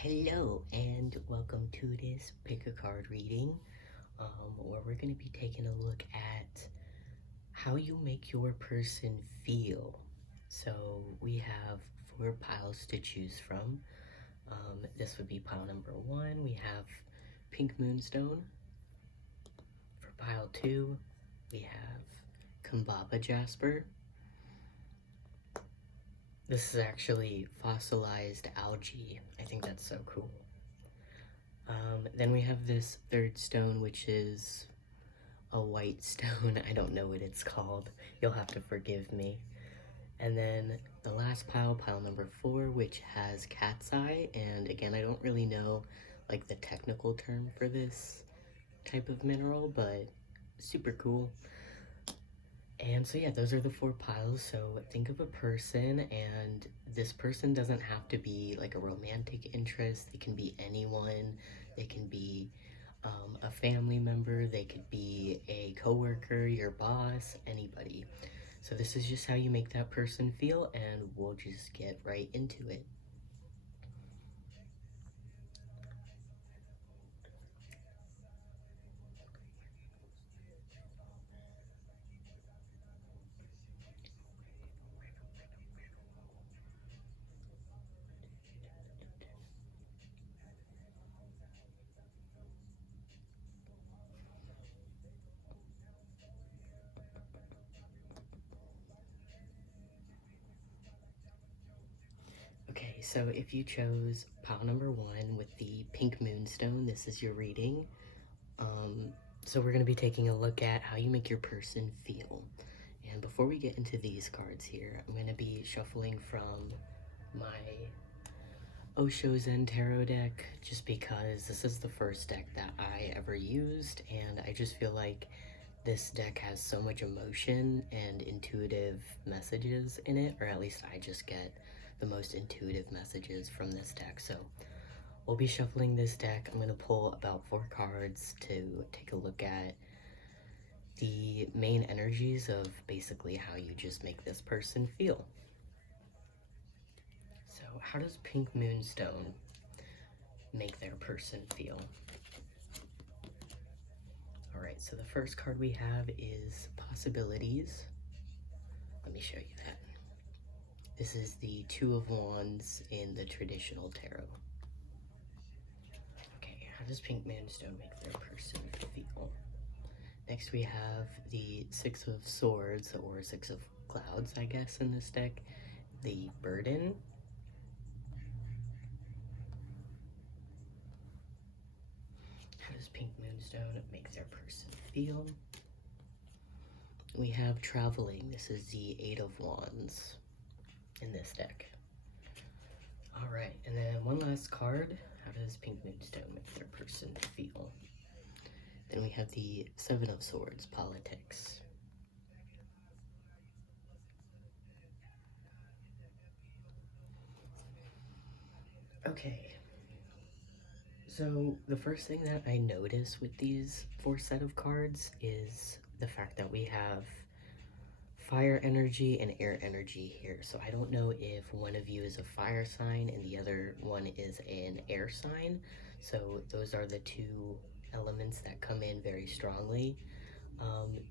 Hello and welcome to this pick a card reading where we're going to be taking a look at how you make your person feel. So we have 4 piles to choose from. This would be pile number 1. We have Pink Moonstone. For pile 2, we have Kumbaba Jasper. This is actually fossilized algae. I think that's so cool. Then we have this third stone, which is a white stone. I don't know what it's called. You'll have to forgive me. And then the last pile, pile number 4, which has cat's eye. And again, I don't really know like the technical term for this type of mineral, but super cool. And so yeah, those are the 4 piles. So think of a person, and this person doesn't have to be like a romantic interest. They can be anyone. They can be a family member. They could be a coworker, your boss, anybody. So this is just how you make that person feel, and we'll just get right into it. Okay, so if you chose pile number 1 with the pink moonstone, this is your reading. So we're going to be taking a look at how you make your person feel. And before we get into these cards here, I'm going to be shuffling from my Osho Zen Tarot deck, just because this is the first deck that I ever used, and I just feel like this deck has so much emotion and intuitive messages in it, or at least I just get the most intuitive messages from this deck. So we'll be shuffling this deck. I'm going to pull about 4 cards to take a look at the main energies of basically how you just make this person feel. So how does Pink Moonstone make their person feel? Alright, so the first card we have is Possibilities. Let me show you that. This is the Two of Wands in the traditional tarot. Okay, how does Pink Moonstone make their person feel? Next we have the Six of Swords, or Six of Clouds, I guess, in this deck. The Burden. How does Pink Moonstone make their person feel? We have Traveling. This is the Eight of Wands in this deck. Alright, and then one last card. How does Pink Moonstone make their person feel? Then we have the Seven of Swords, Politics. Okay, so the first thing that I notice with these 4 set of cards is the fact that we have fire energy and air energy here. So I don't know if one of you is a fire sign and the other one is an air sign. So those are the 2 elements that come in very strongly.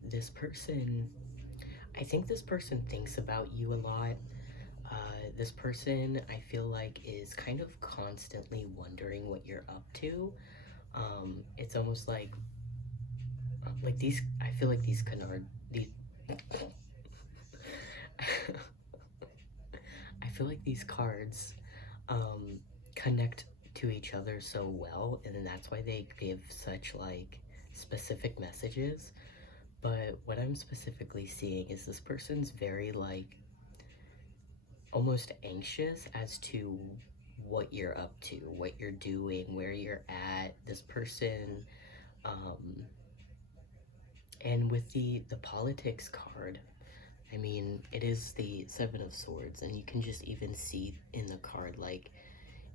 This person, I think this person thinks about you a lot. This person, I feel like, is kind of constantly wondering what you're up to. It's almost like these, I feel like these these I feel like these cards connect to each other so well, and then that's why they give such like specific messages. But what I'm specifically seeing is this person's very like almost anxious as to what you're up to, what you're doing, where you're at. This person, and with the politics card, I mean, it is the Seven of Swords, and you can just even see in the card, like,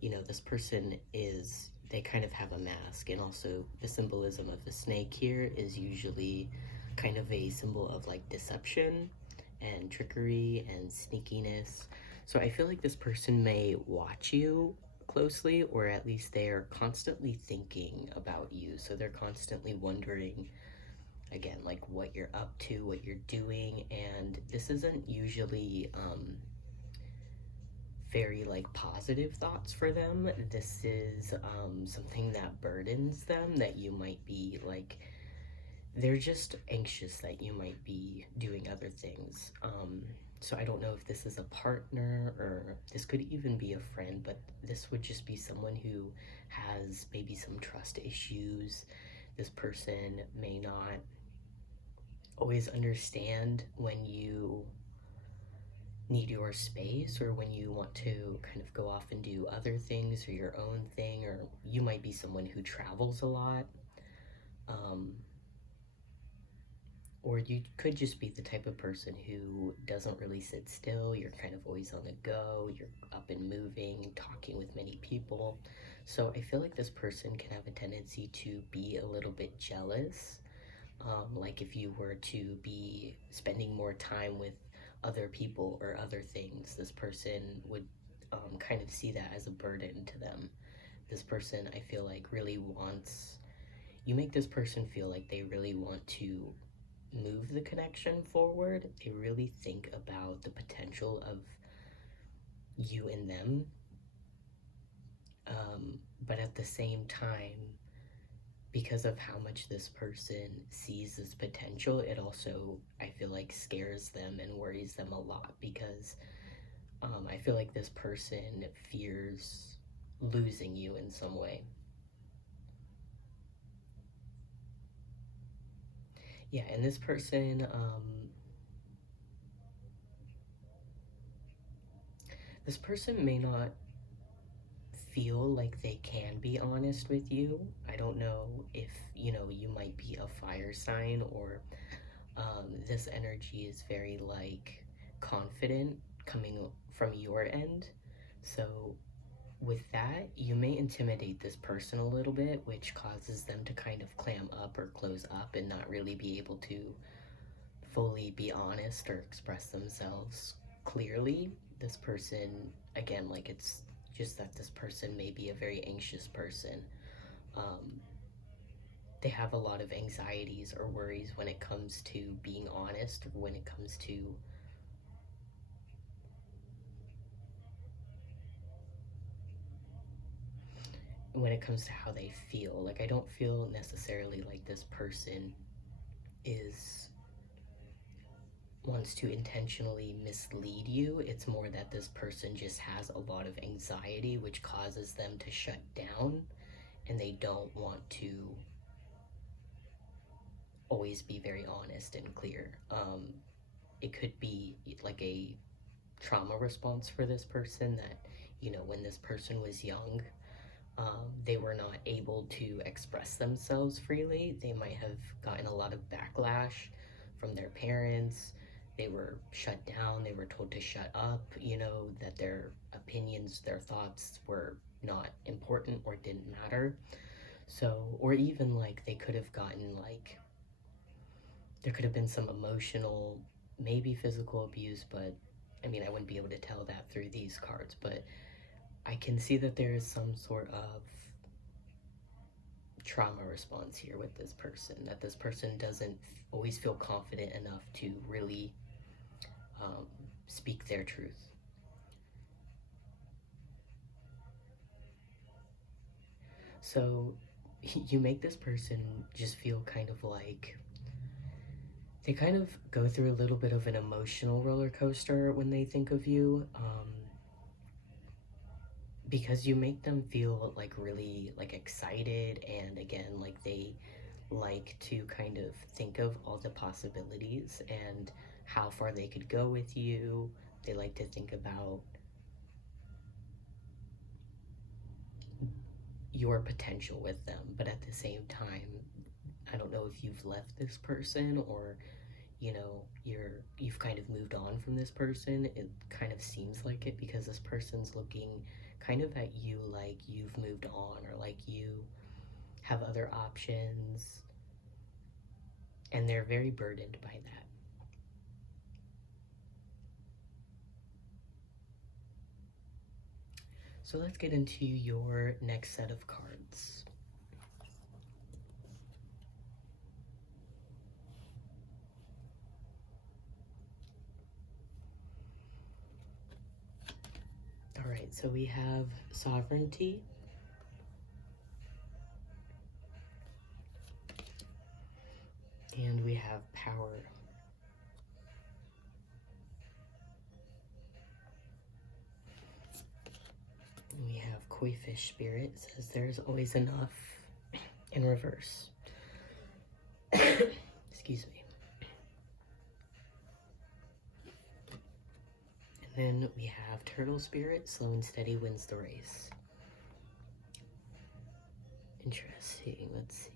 you know, this person is, they kind of have a mask, and also the symbolism of the snake here is usually kind of a symbol of like deception and trickery and sneakiness. So I feel like this person may watch you closely, or at least they're constantly thinking about you. So they're constantly wondering, again, like what you're up to, what you're doing. And this isn't usually very like positive thoughts for them. This is something that burdens them, that you might be like, they're just anxious that you might be doing other things. So I don't know if this is a partner, or this could even be a friend, but this would just be someone who has maybe some trust issues. This person may not always understand when you need your space, or when you want to kind of go off and do other things or your own thing, or you might be someone who travels a lot. Um, or you could just be the type of person who doesn't really sit still. You're kind of always on the go, you're up and moving, talking with many people. So I feel like this person can have a tendency to be a little bit jealous. Like if you were to be spending more time with other people or other things, this person would kind of see that as a burden to them. This person, I feel like, really wants, you make this person feel like they really want to move the connection forward. They really think about the potential of you and them. But at the same time, because of how much this person sees this potential, it also, I feel like, scares them and worries them a lot, because I feel like this person fears losing you in some way. Yeah, and this person may not feel like they can be honest with you. I don't know if, you might be a fire sign, or this energy is very like confident coming from your end. So with that, you may intimidate this person a little bit, which causes them to kind of clam up or close up and not really be able to fully be honest or express themselves clearly. This person, again, like, it's just that this person may be a very anxious person. Um, they have a lot of anxieties or worries when it comes to being honest, or when it comes to how they feel. Like, I don't feel necessarily like this person is wants to intentionally mislead you. It's more that this person just has a lot of anxiety, which causes them to shut down, and they don't want to always be very honest and clear. It could be like a trauma response for this person, that, when this person was young, they were not able to express themselves freely. They might have gotten a lot of backlash from their parents. They were shut down. They were told to shut up, that their opinions, their thoughts were not important or didn't matter. So, or even like they could have gotten like, there could have been some emotional, maybe physical abuse, but I mean, I wouldn't be able to tell that through these cards, but I can see that there is some sort of trauma response here with this person, that this person doesn't always feel confident enough to really speak their truth. So you make this person just feel kind of like they kind of go through a little bit of an emotional roller coaster when they think of you, because you make them feel like really like excited, and again, like they like to kind of think of all the possibilities and how far they could go with you. They like to think about your potential with them, but at the same time, I don't know if you've left this person, or you've kind of moved on from this person. It kind of seems like it, because this person's looking kind of at you like you've moved on, or like you have other options, and they're very burdened by that. So let's get into your next set of cards. Alright, so we have Sovereignty. And we have Power. And we have Koi Fish Spirit. It says there's always enough in reverse. Excuse me. And then we have Turtle Spirit. Slow and steady wins the race. Interesting. Let's see.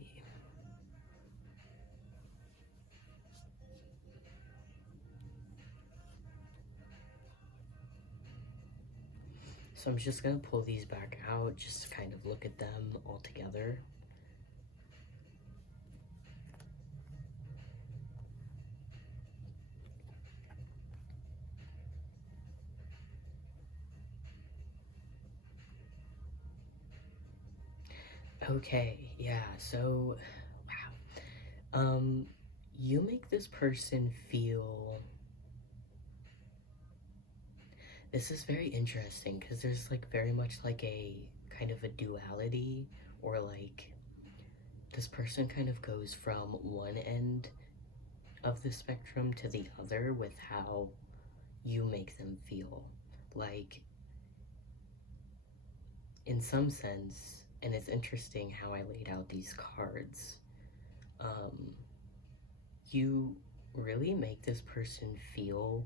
So I'm just going to pull these back out just to kind of look at them all together. Okay, yeah, so, wow. You make this person feel... This is very interesting because there's like very much like a kind of a duality, or like this person kind of goes from one end of the spectrum to the other with how you make them feel. Like, in some sense, and it's interesting how I laid out these cards, you really make this person feel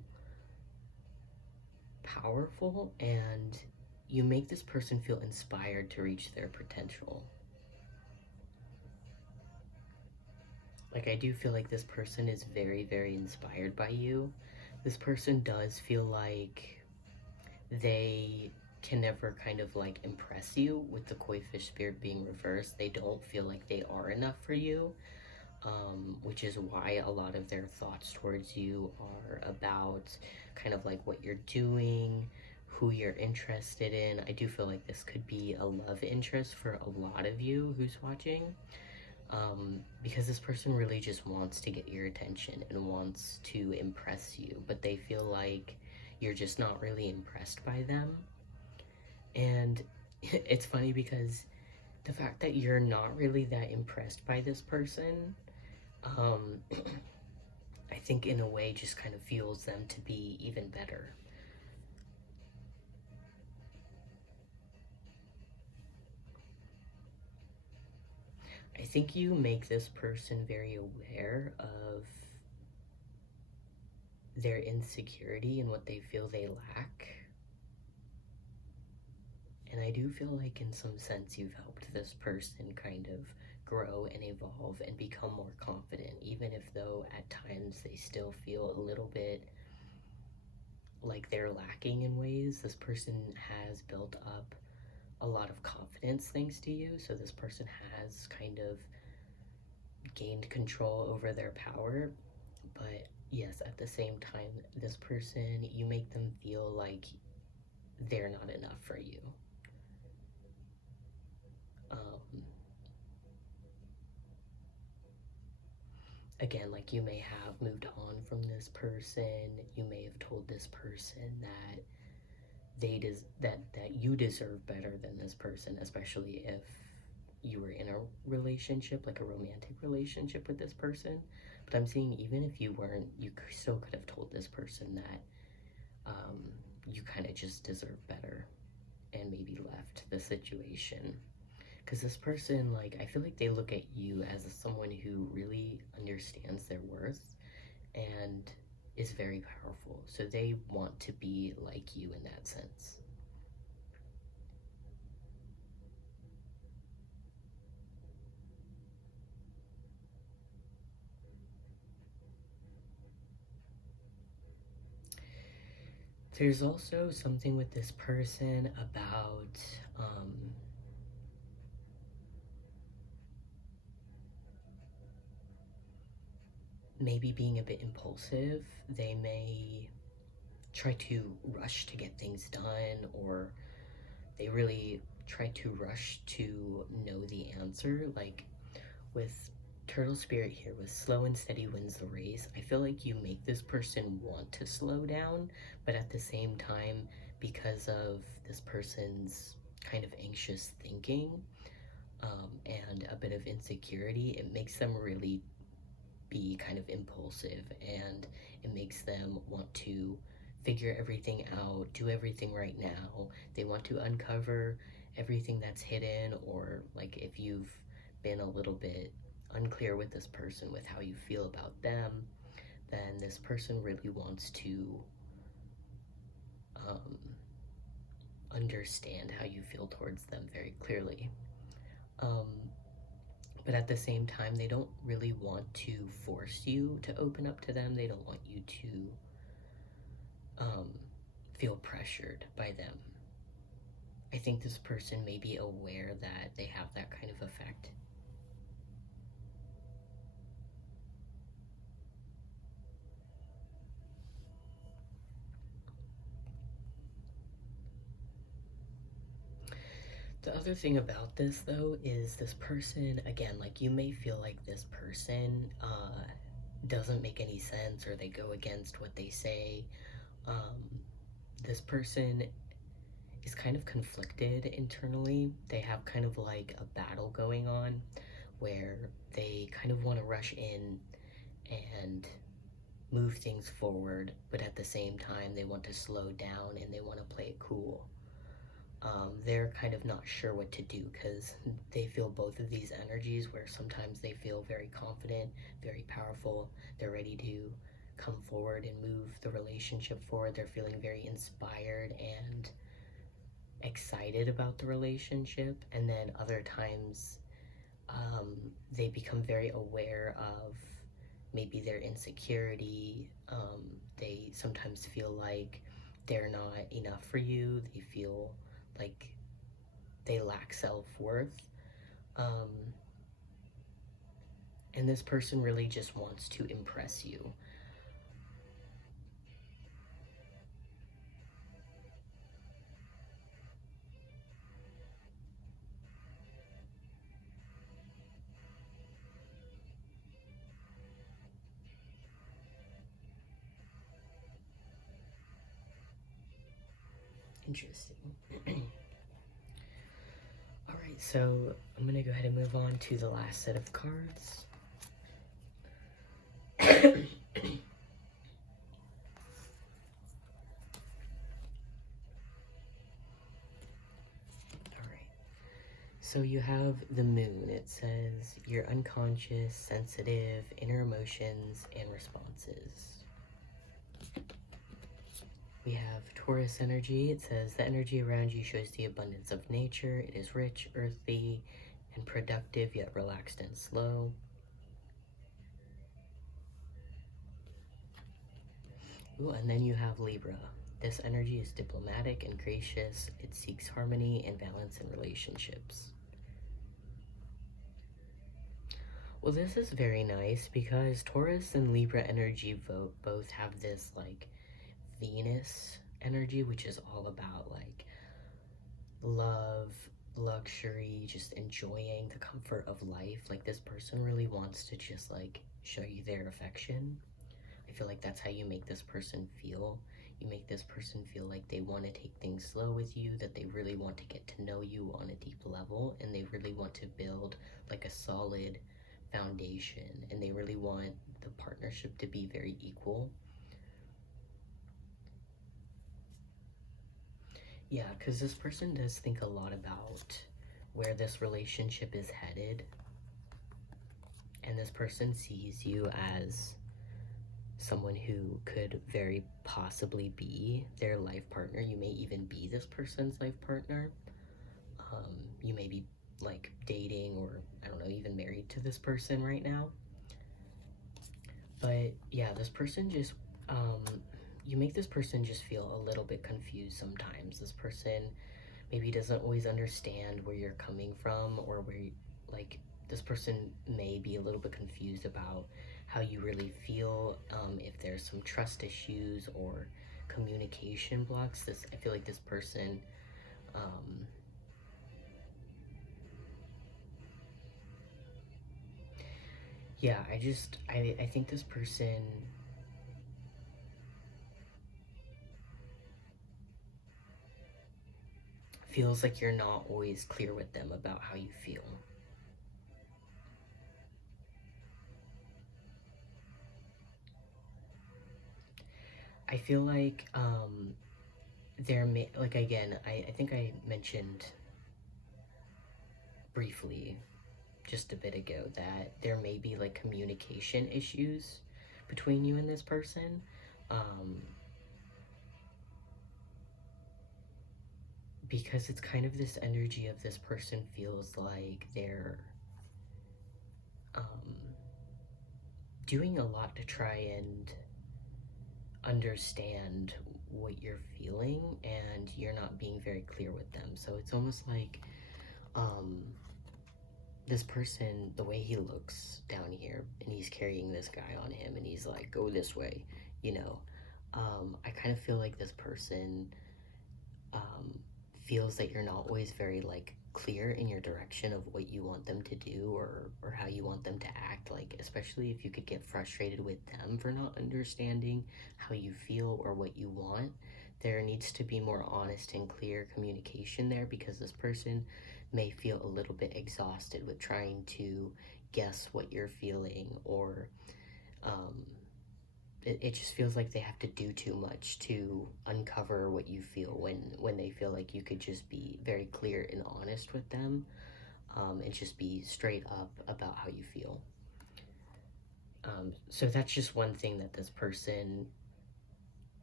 powerful, and you make this person feel inspired to reach their potential. Like, I do feel like this person is very, very inspired by you. This person does feel like they can never kind of like impress you with the Koi Fish Spirit being reversed. They don't feel like they are enough for you, which is why a lot of their thoughts towards you are about kind of like what you're doing, who you're interested in. I do feel like this could be a love interest for a lot of you who's watching, because this person really just wants to get your attention and wants to impress you, but they feel like you're just not really impressed by them. And it's funny because the fact that you're not really that impressed by this person, I think in a way just kind of fuels them to be even better. I think you make this person very aware of their insecurity and what they feel they lack. And I do feel like in some sense you've helped this person kind of grow and evolve and become more confident, even if though at times they still feel a little bit like they're lacking in ways. This person has built up a lot of confidence thanks to you, so this person has kind of gained control over their power. But yes, at the same time, this person, you make them feel like they're not enough for you. Again, like you may have moved on from this person, you may have told this person that that you deserve better than this person, especially if you were in a relationship, like a romantic relationship with this person. But I'm seeing even if you weren't, you still could have told this person that you kind of just deserve better and maybe left the situation. Because this person, like, I feel like they look at you as someone who really understands their worth and is very powerful. So they want to be like you in that sense. There's also something with this person about maybe being a bit impulsive. They may try to rush to get things done, or they really try to rush to know the answer. Like with Turtle Spirit here, with slow and steady wins the race, I feel like you make this person want to slow down, but at the same time, because of this person's kind of anxious thinking and a bit of insecurity, it makes them really be kind of impulsive, and it makes them want to figure everything out, do everything right now. They want to uncover everything that's hidden, or like if you've been a little bit unclear with this person with how you feel about them, then this person really wants to um, understand how you feel towards them very clearly. Um, but at the same time, they don't really want to force you to open up to them. They don't want you to um, feel pressured by them. I think this person may be aware that they have that kind of effect. The other thing about this, though, is this person, again, like you may feel like this person doesn't make any sense, or they go against what they say. This person is kind of conflicted internally. They have kind of like a battle going on where they kind of want to rush in and move things forward, but at the same time, they want to slow down and they want to play it cool. They're kind of not sure what to do because they feel both of these energies where sometimes they feel very confident, very powerful, they're ready to come forward and move the relationship forward. They're feeling very inspired and excited about the relationship, and then other times they become very aware of maybe their insecurity. They sometimes feel like they're not enough for you. They feel like they lack self-worth. Um, and this person really just wants to impress you. Interesting. Alright, so I'm going to go ahead and move on to the last set of cards. Alright, so you have the moon. It says your unconscious, sensitive, inner emotions, and responses. We have Taurus energy. It says the energy around you shows the abundance of nature. It is rich, earthy, and productive, yet relaxed and slow. Ooh, and then you have Libra. This energy is diplomatic and gracious. It seeks harmony and balance in relationships. Well, this is very nice because Taurus and Libra energy both have this like Venus energy, which is all about like love, luxury, just enjoying the comfort of life. Like this person really wants to just like show you their affection. I feel like that's how you make this person feel. You make this person feel like they want to take things slow with you, that they really want to get to know you on a deep level, and they really want to build like a solid foundation, and they really want the partnership to be very equal. Yeah, because this person does think a lot about where this relationship is headed, and this person sees you as someone who could very possibly be their life partner. You may even be this person's life partner. You may be like dating, or I don't know, even married to this person right now. But yeah, this person just, you make this person just feel a little bit confused sometimes. This person maybe doesn't always understand where you're coming from, or where, like, this person may be a little bit confused about how you really feel, if there's some trust issues or communication blocks. I feel like this person Um, yeah, I think this person feels like you're not always clear with them about how you feel. I feel like like again, I think I mentioned briefly just a bit ago that there may be like communication issues between you and this person. Um, because it's kind of this energy of this person feels like they're um, doing a lot to try and understand what you're feeling, and you're not being very clear with them. So it's almost like um, this person, the way he looks down here, and he's carrying this guy on him, and he's like, go this way, you know. I kind of feel like this person um, feels that you're not always very like clear in your direction of what you want them to do, or how you want them to act, like especially if you could get frustrated with them for not understanding how you feel or what you want. There needs to be more honest and clear communication there, because this person may feel a little bit exhausted with trying to guess what you're feeling, or um, it just feels like they have to do too much to uncover what you feel, when they feel like you could just be very clear and honest with them, and just be straight up about how you feel. So that's just one thing that this person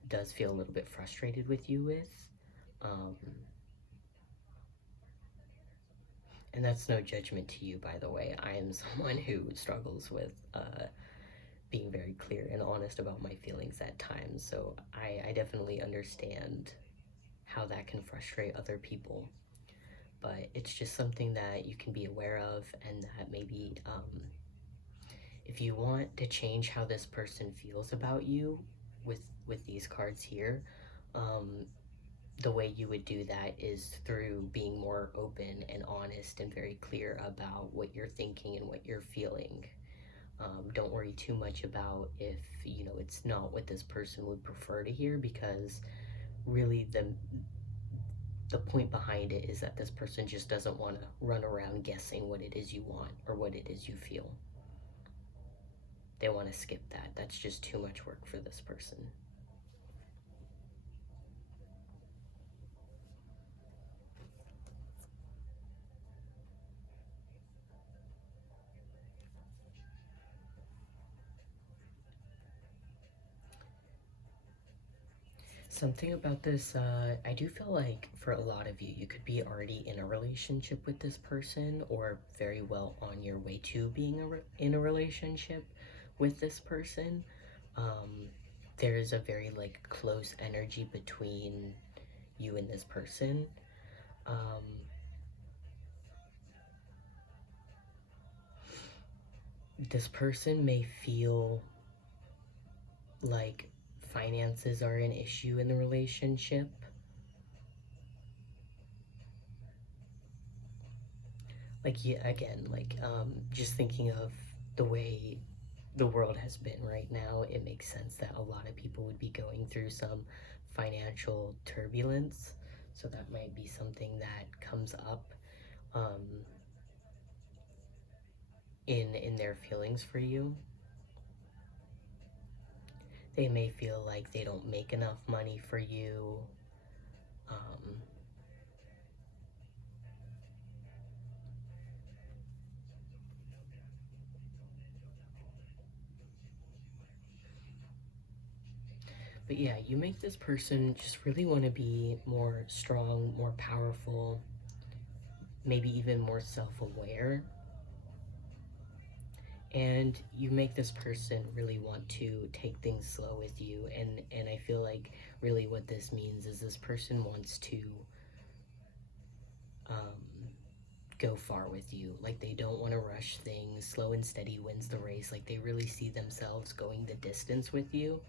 does feel a little bit frustrated with you with. Um, and that's no judgment to you, by the way. I am someone who struggles with being very clear and honest about my feelings at times, so I definitely understand how that can frustrate other people. But it's just something that you can be aware of, and that maybe if you want to change how this person feels about you with these cards here, um, the way you would do that is through being more open and honest and very clear about what you're thinking and what you're feeling. Don't worry too much about if it's not what this person would prefer to hear, because really the point behind it is that this person just doesn't want to run around guessing what it is you want or what it is you feel. They want to skip that. That's just too much work for this person. Something about this, I do feel like for a lot of you, you could be already in a relationship with this person, or very well on your way to being in a relationship with this person. Um, there is a very like close energy between you and this person. Um, this person may feel like finances are an issue in the relationship. Like, yeah, again, like just thinking of the way the world has been right now, it makes sense that a lot of people would be going through some financial turbulence. So that might be something that comes up um, in their feelings for you. They may feel like they don't make enough money for you. Um, but yeah, you make this person just really want to be more strong, more powerful, maybe even more self-aware, and you make this person really want to take things slow with you. And I feel like really what this means is this person wants to um, go far with you. Like, they don't want to rush things. Slow and steady wins the race. Like, they really see themselves going the distance with you,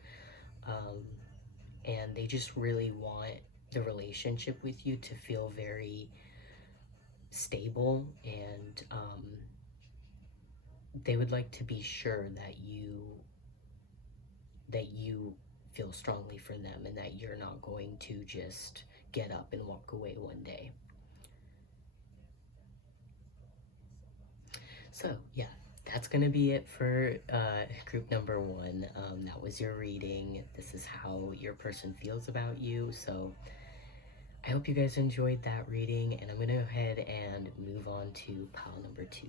um, and they just really want the relationship with you to feel very stable, and they would like to be sure that you feel strongly for them and that you're not going to just get up and walk away one day. So, yeah, that's going to be it for group number one. That was your reading. This is how your person feels about you. So, I hope you guys enjoyed that reading, and I'm going to go ahead and move on to pile number two.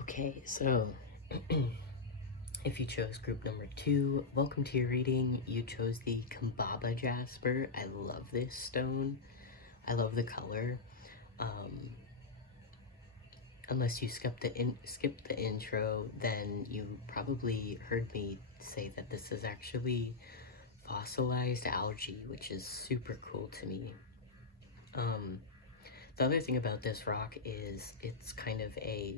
Okay, so if you chose group number two, welcome to your reading. You chose the Kambaba Jasper. I love this stone. I love the color. Unless you skip the intro, then you probably heard me say that this is actually fossilized algae, which is super cool to me. The other thing about this rock is it's kind of a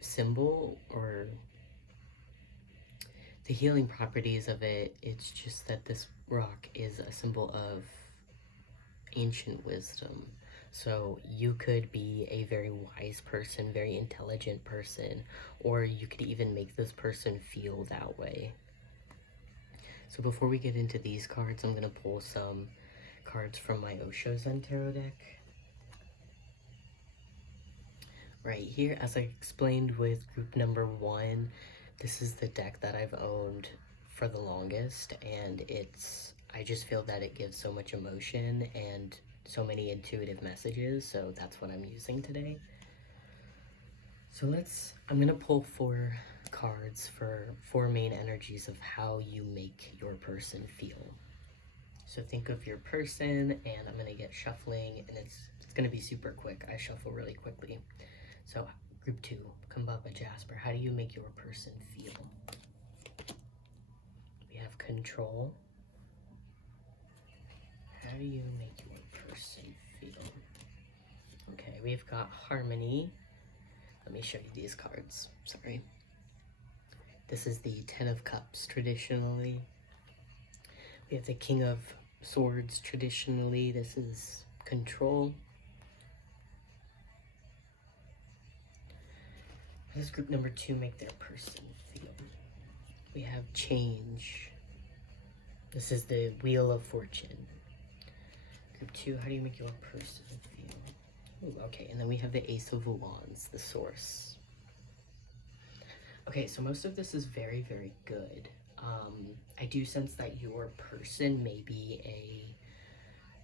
symbol, or the healing properties of it. It's just that this rock is a symbol of ancient wisdom. So you could be a very wise person, very intelligent person, or you could even make this person feel that way. So before we get into these cards, I'm going to pull some cards from my Osho Zen Tarot deck. Right here, as I explained with group number one, this is the deck that I've owned for the longest, and I just feel that it gives so much emotion and so many intuitive messages, so that's what I'm using today. So I'm gonna pull 4 cards for 4 main energies of how you make your person feel. So think of your person, and I'm gonna get shuffling, and it's gonna be super quick. I shuffle really quickly. So group 2, Kambaba Jasper, how do you make your person feel? We have control. How do you make your person feel? Okay, we've got harmony. Let me show you these cards. Sorry. This is the 10 of Cups traditionally. We have the King of Swords traditionally. This is control. How does group number 2 make their person feel? We have change. This is the Wheel of Fortune. Group 2, how do you make your person feel? Ooh, okay, and then we have the Ace of Wands, the Source. Okay, so most of this is very, very good. I do sense that your person may be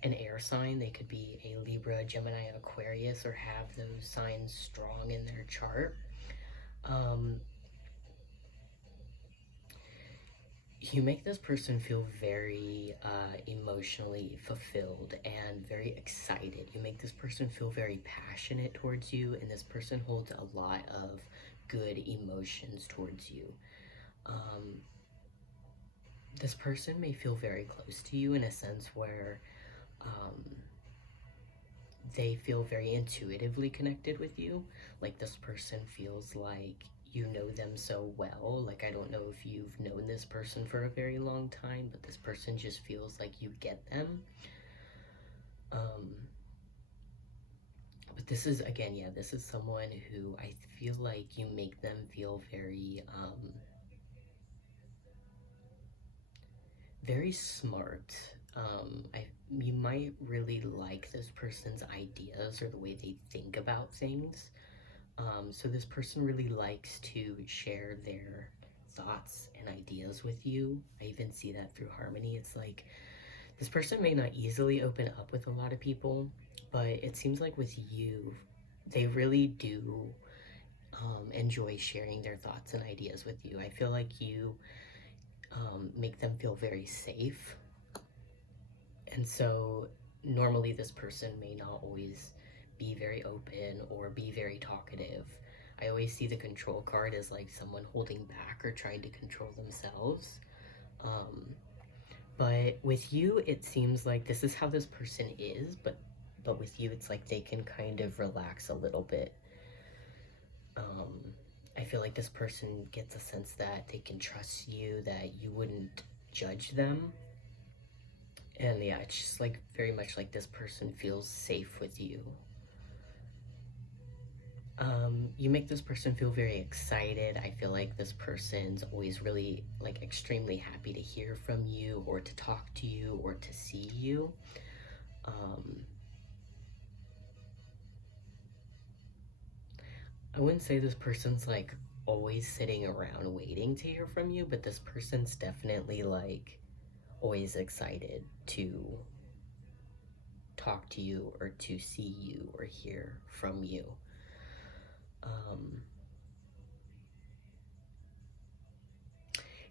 an air sign. They could be a Libra, Gemini, Aquarius, or have those signs strong in their chart. You make this person feel very emotionally fulfilled and very excited. You make this person feel very passionate towards you, and this person holds a lot of good emotions towards you. This person may feel very close to you in a sense where they feel very intuitively connected with you. Like, this person feels like you know them so well. Like, I don't know if you've known this person for a very long time, but this person just feels like you get them. But this is, again, yeah, this is someone who I feel like you make them feel very, very smart. You might really like this person's ideas or the way they think about things. So this person really likes to share their thoughts and ideas with you. I even see that through harmony. It's like This person may not easily open up with a lot of people, but it seems like with you, they really do enjoy sharing their thoughts and ideas with you. I feel like you make them feel very safe. And so normally this person may not always be very open or be very talkative. I always see the control card as like someone holding back or trying to control themselves. Um, but with you, it seems like this is how this person is, but with you, it's like they can kind of relax a little bit. Um, I feel like this person gets a sense that they can trust you, that you wouldn't judge them. And yeah, it's just like very much like this person feels safe with you. You make this person feel very excited. I feel like this person's always really like extremely happy to hear from you or to talk to you or to see you. Um, I wouldn't say this person's like always sitting around waiting to hear from you, but this person's definitely like always excited to talk to you or to see you or hear from you. Um,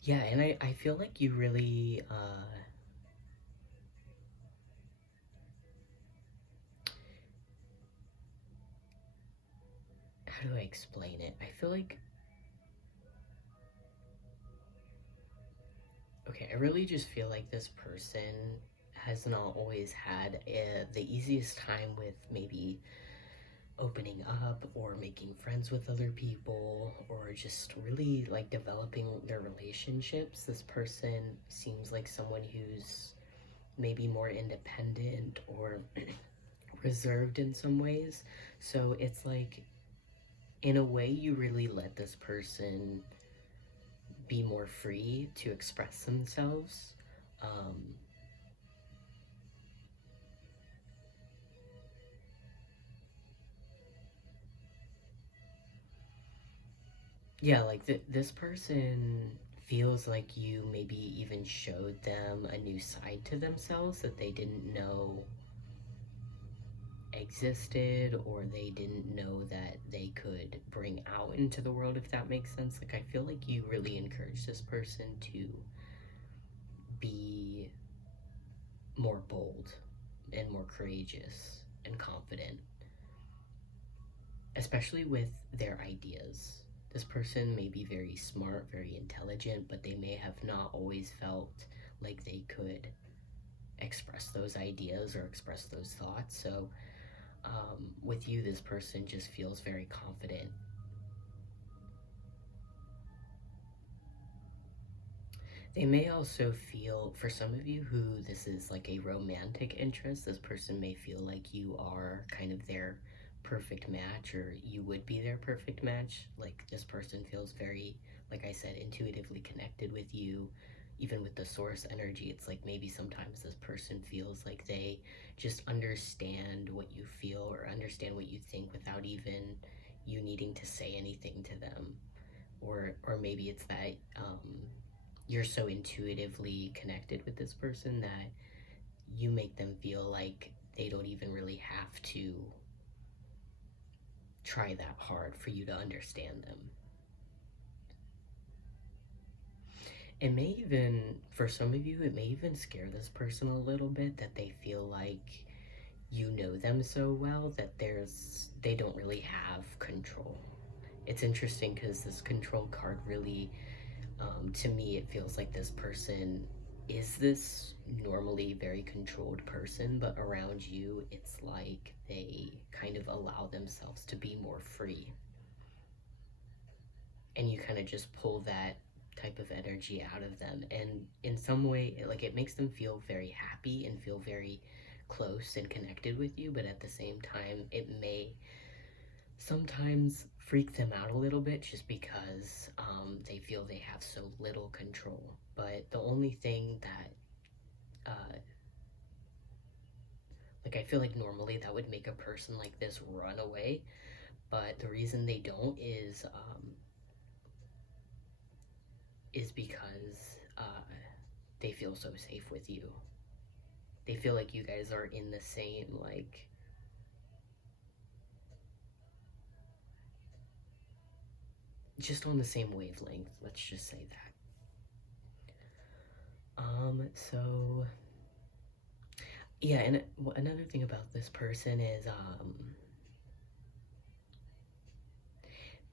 yeah, and I feel like you really, how do I explain it? I feel like, okay, I really just feel like this person has not always had the easiest time with maybe opening up or making friends with other people or just really like developing their relationships. This person seems like someone who's maybe more independent or reserved in some ways. So it's like, in a way, you really let this person be more free to express themselves. Um, yeah, like this person feels like you maybe even showed them a new side to themselves that they didn't know existed or they didn't know that they could bring out into the world, if that makes sense. Like, I feel like you really encourage this person to be more bold and more courageous and confident, especially with their ideas. This person may be very smart, very intelligent, but they may have not always felt like they could express those ideas or express those thoughts. So, with you, this person just feels very confident. They may also feel, for some of you who this is like a romantic interest, this person may feel like you are kind of their perfect match or you would be their perfect match. Like this person feels very, like I said, intuitively connected with you. Even with the source energy, it's like maybe sometimes this person feels like they just understand what you feel or understand what you think without even you needing to say anything to them. Or maybe it's that you're so intuitively connected with this person that you make them feel like they don't even really have to try that hard for you to understand them. It may even, for some of you, it may even scare this person a little bit that they feel like you know them so well that they don't really have control. It's interesting because this control card really, to me, it feels like this person is this normally very controlled person, but around you, it's like they kind of allow themselves to be more free. And you kind of just pull that type of energy out of them. And in some way, like it makes them feel very happy and feel very close and connected with you, but at the same time, it may sometimes freak them out a little bit just because they feel they have so little control. But the only thing that, like, I feel like normally that would make a person like this run away, but the reason they don't is because they feel so safe with you. they feel like you guys are in the same, like, just on the same wavelength, let's just say that. So yeah, and another thing about this person is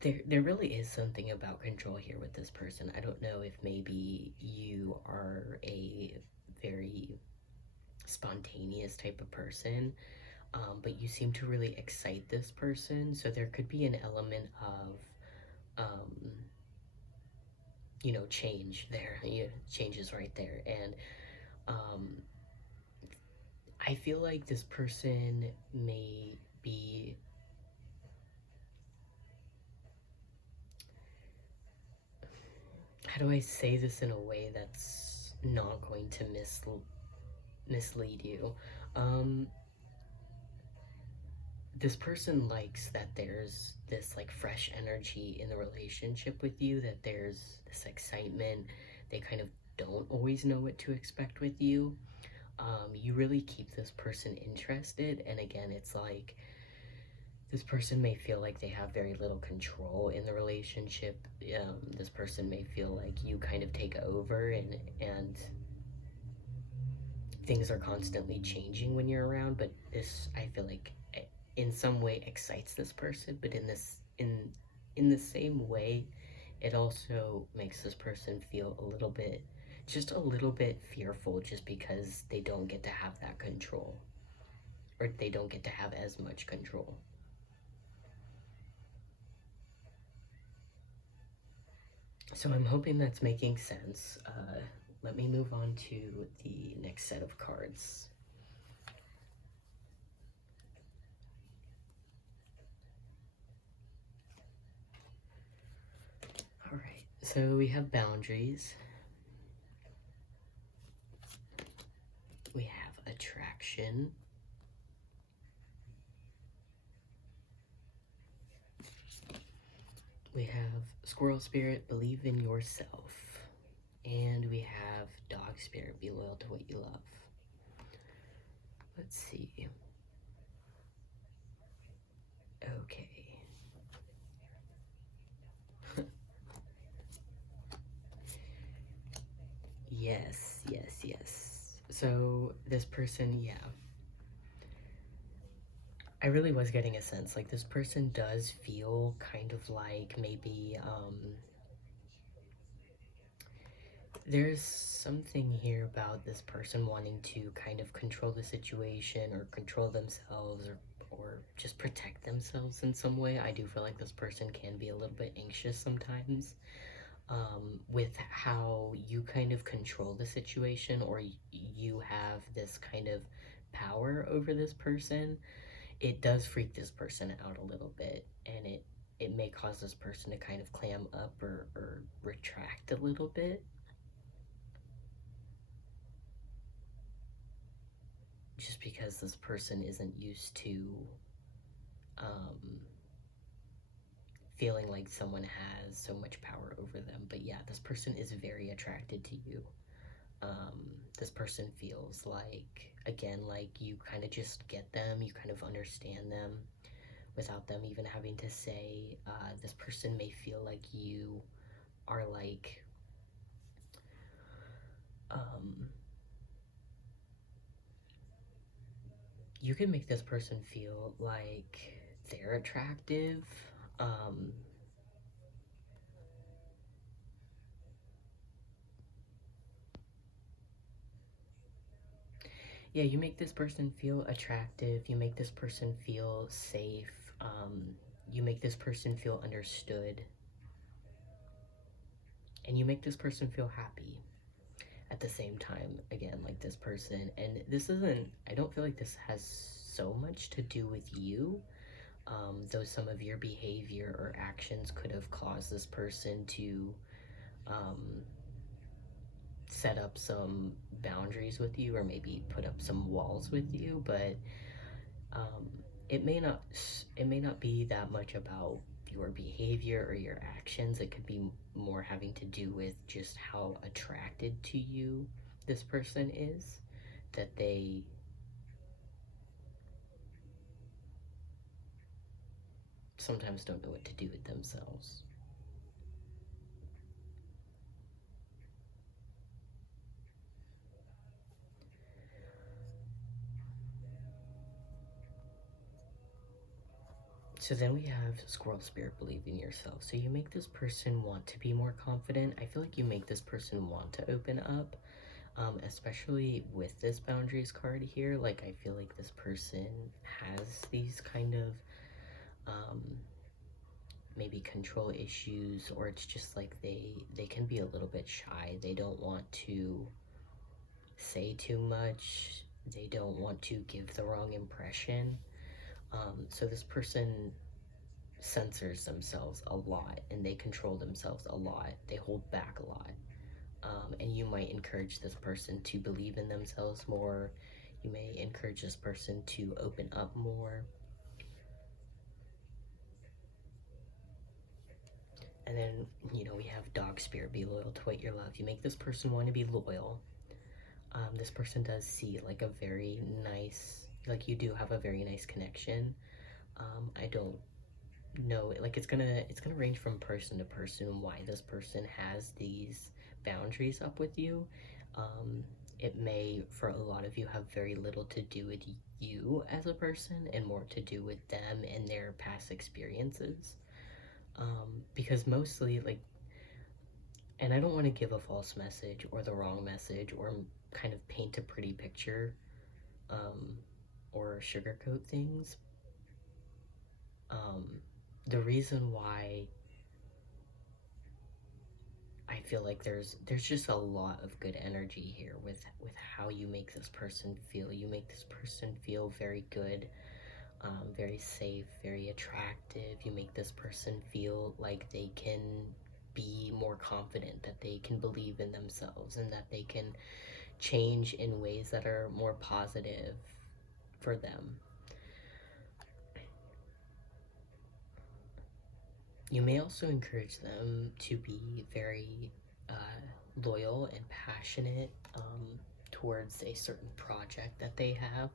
there really is something about control here with this person. I don't know if maybe you are a very spontaneous type of person, but you seem to really excite this person, so there could be an element of change there. Change is right there. And um, I feel like this person may be, how do I say this in a way that's not going to mislead you? Um, this person likes that there's this like fresh energy in the relationship with you, that there's this excitement. They kind of don't always know what to expect with you. You really keep this person interested, and again, it's like this person may feel like they have very little control in the relationship. This person may feel like you kind of take over, and things are constantly changing when you're around. But this, I feel like, in some way excites this person, but in the same way, it also makes this person feel a little bit, just a little bit fearful, just because they don't get to have that control, or they don't get to have as much control. So I'm hoping that's making sense. Let me move on to the next set of cards. All right, so we have boundaries. We have attraction. We have squirrel spirit, believe in yourself. And we have dog spirit, be loyal to what you love. Let's see. Okay. Yes, yes, yes. So this person, yeah. I really was getting a sense like this person does feel kind of like maybe there's something here about this person wanting to kind of control the situation, or control themselves, or just protect themselves in some way. I do feel like this person can be a little bit anxious sometimes, with how you kind of control the situation, or you have this kind of power over this person. It does freak this person out a little bit, and it may cause this person to kind of clam up, or retract a little bit, just because this person isn't used to um, feeling like someone has so much power over them. But yeah, this person is very attracted to you. This person feels like, again, like you kind of just get them, you kind of understand them without them even having to say. This person may feel like you are like, um, you can make this person feel like they're attractive. Um, yeah, you make this person feel attractive, you make this person feel safe, you make this person feel understood, and you make this person feel happy at the same time. Again, like this person, and this isn't, I don't feel like this has so much to do with you, though some of your behavior or actions could have caused this person to um, set up some boundaries with you, or maybe put up some walls with you. But um, it may not be that much about your behavior or your actions. It could be more having to do with just how attracted to you this person is. that they sometimes don't know what to do with themselves. So then we have Squirrel Spirit, believe in yourself. So you make this person want to be more confident. I feel like you make this person want to open up, especially with this boundaries card here. Like, I feel like this person has these kind of um, maybe control issues, or it's just like they can be a little bit shy. They don't want to say too much. They don't want to give the wrong impression. So this person censors themselves a lot, and they control themselves a lot. They hold back a lot. And you might encourage this person to believe in themselves more. You may encourage this person to open up more. And then, we have Dog Spirit, be loyal to what you love. You make this person want to be loyal. This person does see like a very nice, like you do have a very nice connection. I don't know, like it's gonna range from person to person why this person has these boundaries up with you. It may, for a lot of you, have very little to do with you as a person and more to do with them and their past experiences. Because mostly, like, and I don't want to give a false message or the wrong message or kind of paint a pretty picture, um, or sugarcoat things. Um, the reason why I feel like there's just a lot of good energy here with how you make this person feel. You make this person feel very good, very safe, very attractive. You make this person feel like they can be more confident, that they can believe in themselves, and that they can change in ways that are more positive for them. You may also encourage them to be very loyal and passionate, towards a certain project that they have.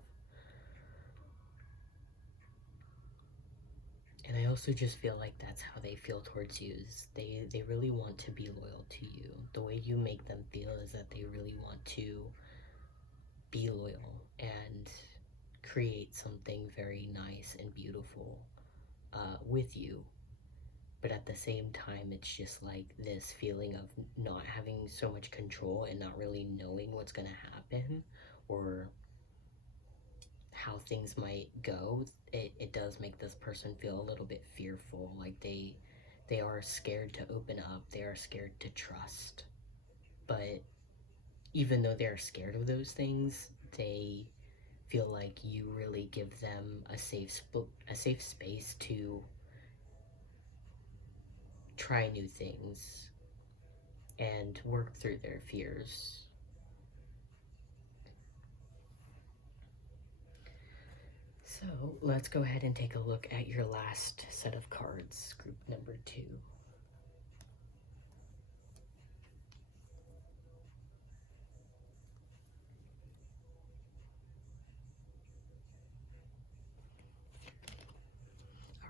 And I also just feel like that's how they feel towards you. Is they really want to be loyal to you. The way you make them feel is that they really want to be loyal and create something very nice and beautiful with you. But at the same time, it's just like this feeling of not having so much control and not really knowing what's going to happen or how things might go. It does make this person feel a little bit fearful, like they are scared to open up, they are scared to trust. But even though they're scared of those things, they feel like you really give them a safe space to try new things and work through their fears. So let's go ahead and take a look at your last set of cards, group number 2.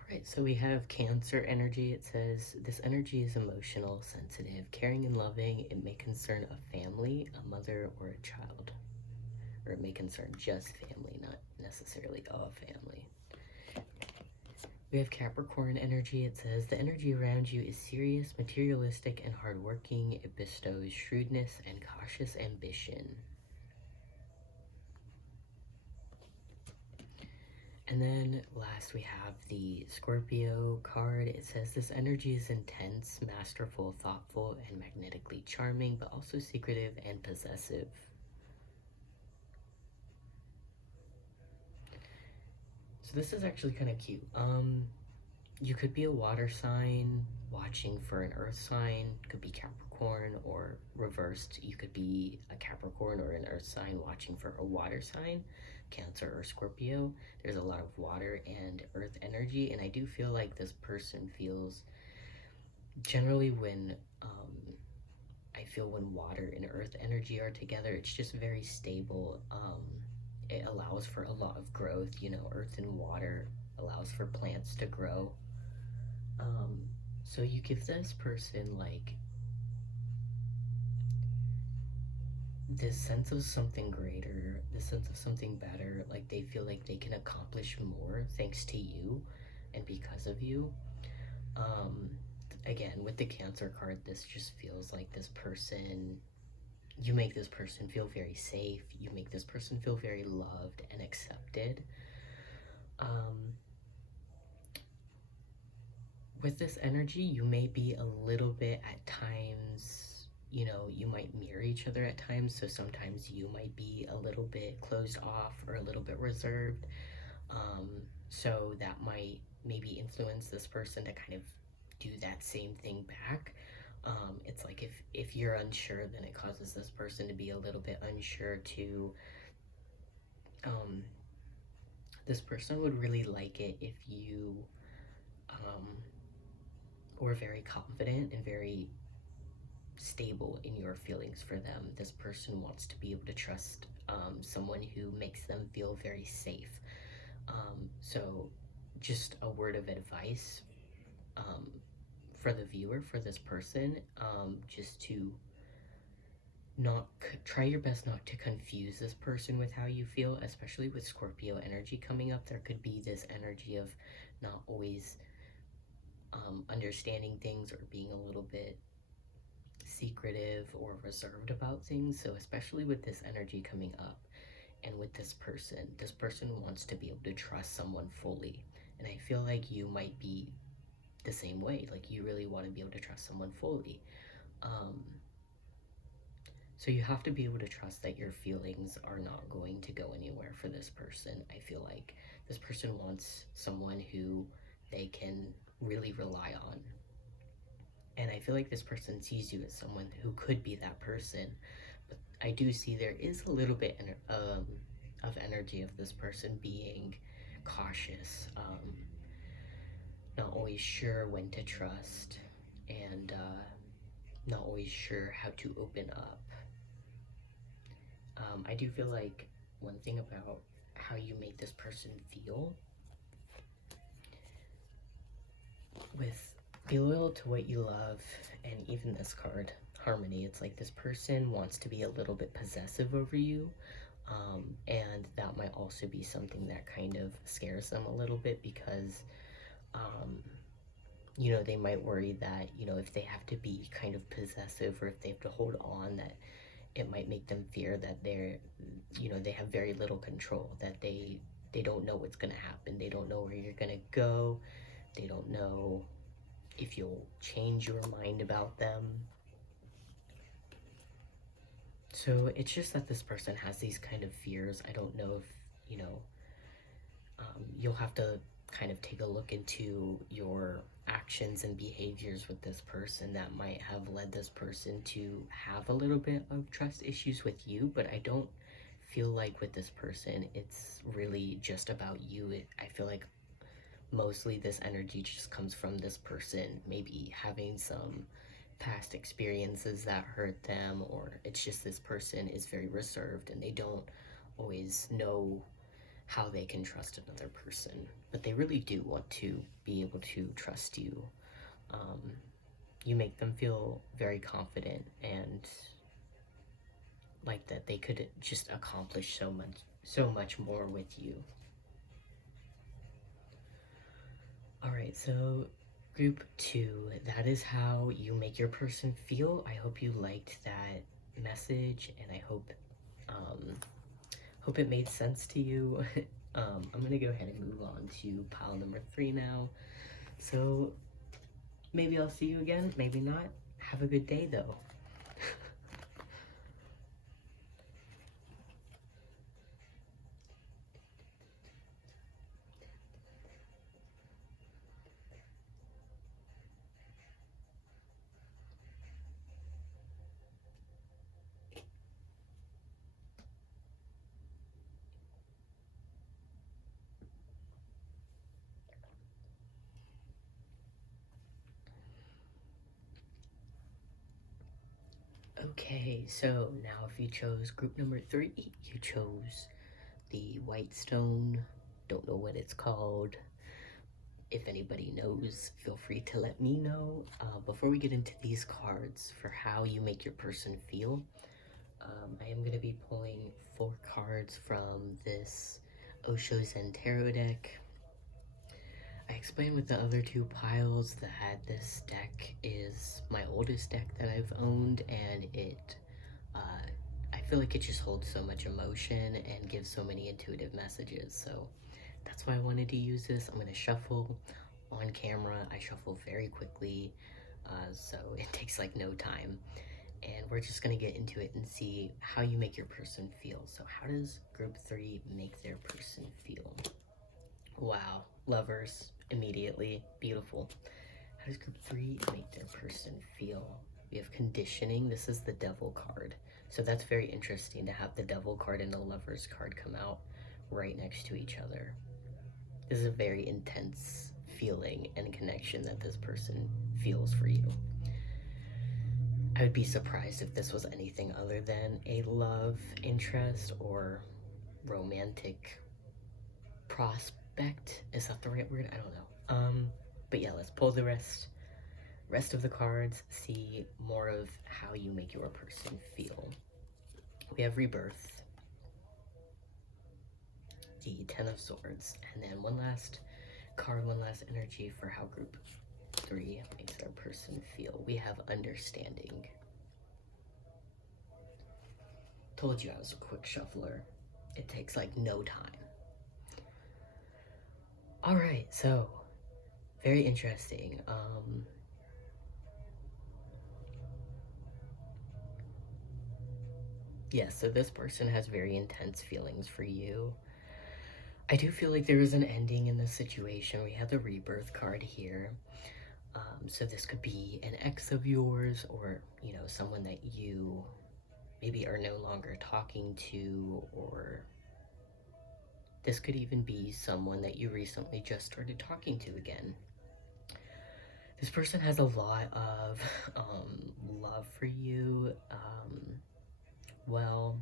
Alright, so we have Cancer energy. It says, this energy is emotional, sensitive, caring, and loving. It may concern a family, a mother, or a child. Or it may concern just family, not necessarily a family. We have Capricorn energy. It says, the energy around you is serious, materialistic, and hardworking. It bestows shrewdness and cautious ambition. And then last we have the Scorpio card. It says, this energy is intense, masterful, thoughtful, and magnetically charming, but also secretive and possessive. So this is actually kind of cute. You could be a water sign watching for an earth sign. It could be Capricorn, or reversed. You could be a Capricorn or an earth sign watching for a water sign, Cancer or Scorpio. There's a lot of water and earth energy, and I do feel like this person feels, generally when I feel when water and earth energy are together, it's just very stable. It allows for a lot of growth. You know, earth and water allows for plants to grow. So you give this person like this sense of something greater, this sense of something better. Like they feel like they can accomplish more thanks to you and because of you. Um, Again, with the Cancer card, this just feels like this person, you make this person feel very safe, you make this person feel very loved and accepted. With this energy, you may be a little bit at times, you know, you might mirror each other at times. So sometimes you might be a little bit closed off or a little bit reserved. Um, so that might maybe influence this person to kind of do that same thing back. It's like if you're unsure, then it causes this person to be a little bit unsure to. Um, this person would really like it if you um, were very confident and very stable in your feelings for them. This person wants to be able to trust someone who makes them feel very safe. So, just a word of advice um, for the viewer, for this person, just to not try your best not to confuse this person with how you feel, especially with Scorpio energy coming up. There could be this energy of not always understanding things or being a little bit secretive or reserved about things. So, especially with this energy coming up and with this person wants to be able to trust someone fully. And I feel like you might be the same way. Like, you really want to be able to trust someone fully. Um, so, you have to be able to trust that your feelings are not going to go anywhere for this person. I feel like this person wants someone who they can really rely on. And I feel like this person sees you as someone who could be that person. But I do see there is a little bit of energy of this person being cautious, not always sure when to trust, and not always sure how to open up. I do feel like one thing about how you make this person feel with be loyal to what you love, and even this card, harmony, it's like this person wants to be a little bit possessive over you. And that might also be something that kind of scares them a little bit because, um, you know, they might worry that, you know, if they have to be kind of possessive or if they have to hold on, that it might make them fear that they're, you know, they have very little control, that they don't know what's going to happen. They don't know where you're going to go. They don't know if you'll change your mind about them. So it's just that this person has these kind of fears. I don't know if, you know, you'll have to kind of take a look into your actions and behaviors with this person that might have led this person to have a little bit of trust issues with you. But I don't feel like with this person it's really just about you. I feel like mostly this energy just comes from this person maybe having some past experiences that hurt them, or it's just this person is very reserved and they don't always know how they can trust another person, but they really do want to be able to trust you. Um, you make them feel very confident and like that they could just accomplish so much more with you. All right, so group 2, that is how you make your person feel. I hope you liked that message, and I hope it made sense to you. I'm gonna go ahead and move on to pile number 3 now. So maybe I'll see you again, maybe not. Have a good day though. Okay, so now if you chose group number 3, you chose the white stone. Don't know what it's called. If anybody knows, feel free to let me know. Before we get into these cards for how you make your person feel, I am going to be pulling 4 cards from this Osho Zen Tarot deck. I explained with the other 2 piles that this deck is my oldest deck that I've owned, and I feel like it just holds so much emotion and gives so many intuitive messages, so that's why I wanted to use this. I'm going to shuffle on camera. I shuffle very quickly, so it takes like no time. And we're just going to get into it and see how you make your person feel. So how does group 3 make their person feel? Wow, lovers, immediately, beautiful. How does group 3 make their person feel? We have conditioning. This is the devil card. So that's very interesting to have the devil card and the lovers card come out right next to each other. This is a very intense feeling and connection that this person feels for you. I would be surprised if this was anything other than a love interest or romantic prospect. Is that the right word? I don't know. But yeah, let's pull the rest of the cards, see more of how you make your person feel. We have rebirth, the 10 of swords, and then one last card, one last energy for how group 3 makes their person feel. We have understanding. Told you I was a quick shuffler. It takes like no time. All right, so very interesting. Yeah, so this person has very intense feelings for you. I do feel like there is an ending in this situation. We have the rebirth card here. So this could be an ex of yours, or, you know, someone that you maybe are no longer talking to, or this could even be someone that you recently just started talking to again. This person has a lot of love for you. Well,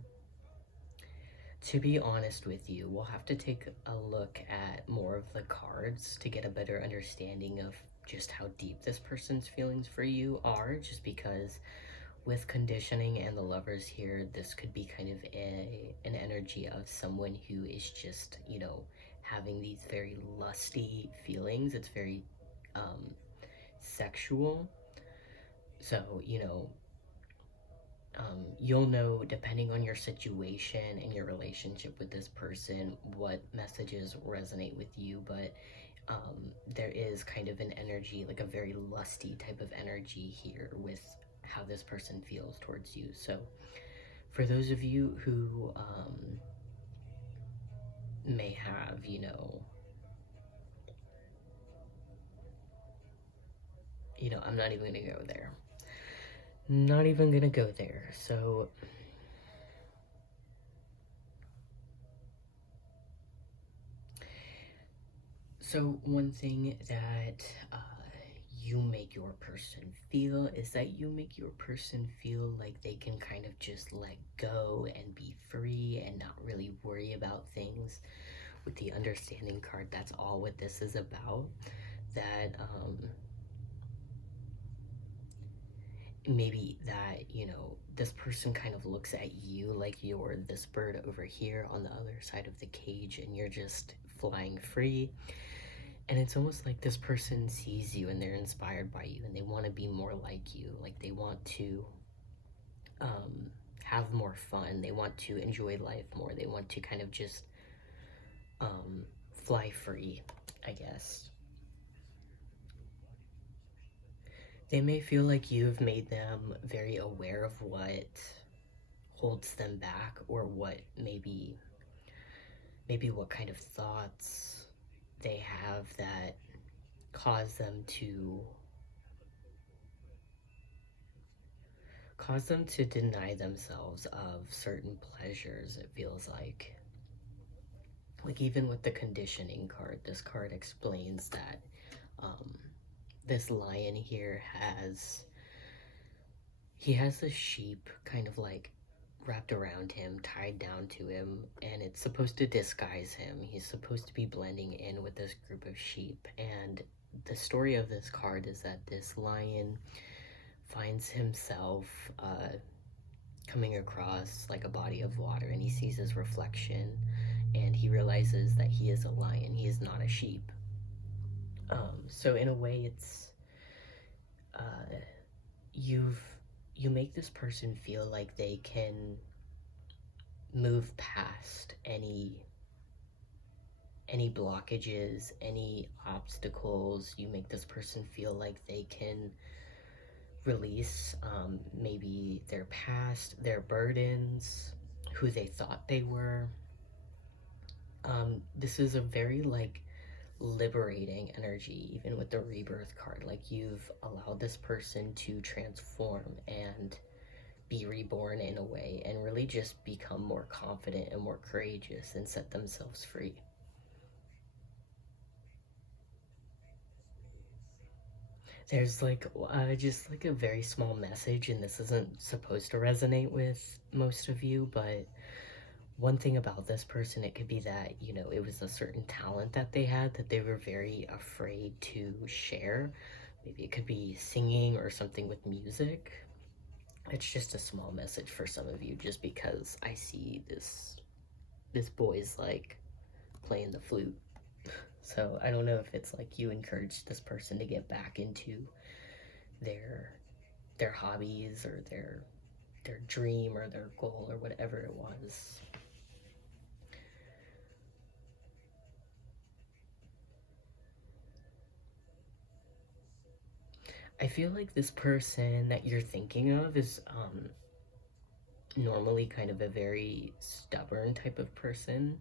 to be honest with you, we'll have to take a look at more of the cards to get a better understanding of just how deep this person's feelings for you are, just because with conditioning and the lovers here, this could be kind of an energy of someone who is just, you know, having these very lusty feelings. It's very sexual. So, you know, you'll know, depending on your situation and your relationship with this person, what messages resonate with you, but there is kind of an energy, like a very lusty type of energy here with how this person feels towards you. So for those of you who may have, you know, I'm not even gonna go there. Not even gonna go there. So one thing that you make your person feel is that you make your person feel like they can kind of just let go and be free and not really worry about things. With the understanding card, that's all what this is about. That maybe that, you know, this person kind of looks at you like you're this bird over here on the other side of the cage and you're just flying free. And it's almost like this person sees you and they're inspired by you and they want to be more like you. Like they want to have more fun. They want to enjoy life more. They want to kind of just fly free, I guess. They may feel like you've made them very aware of what holds them back, or what maybe what kind of thoughts they have that cause them to deny themselves of certain pleasures. It feels like even with the conditioning card, this card explains that this lion here he has a sheep kind of like wrapped around him, tied down to him, and it's supposed to disguise him. He's supposed to be blending in with this group of sheep. And the story of this card is that this lion finds himself coming across like a body of water, and he sees his reflection, and he realizes that he is a lion, he is not a sheep. So in a way, it's uh, you make this person feel like they can move past any blockages, any obstacles. You make this person feel like they can release maybe their past, their burdens, who they thought they were. This is a very like liberating energy, even with the rebirth card. Like you've allowed this person to transform and be reborn in a way and really just become more confident and more courageous and set themselves free. There's like just like a very small message, and this isn't supposed to resonate with most of you, but one thing about this person, it could be that, you know, it was a certain talent that they had that they were very afraid to share. Maybe it could be singing or something with music. It's just a small message for some of you, just because I see this boy's like playing the flute. So I don't know if it's like you encourage this person to get back into their their hobbies or their dream or their goal or whatever it was. I feel like this person that you're thinking of is normally kind of a very stubborn type of person.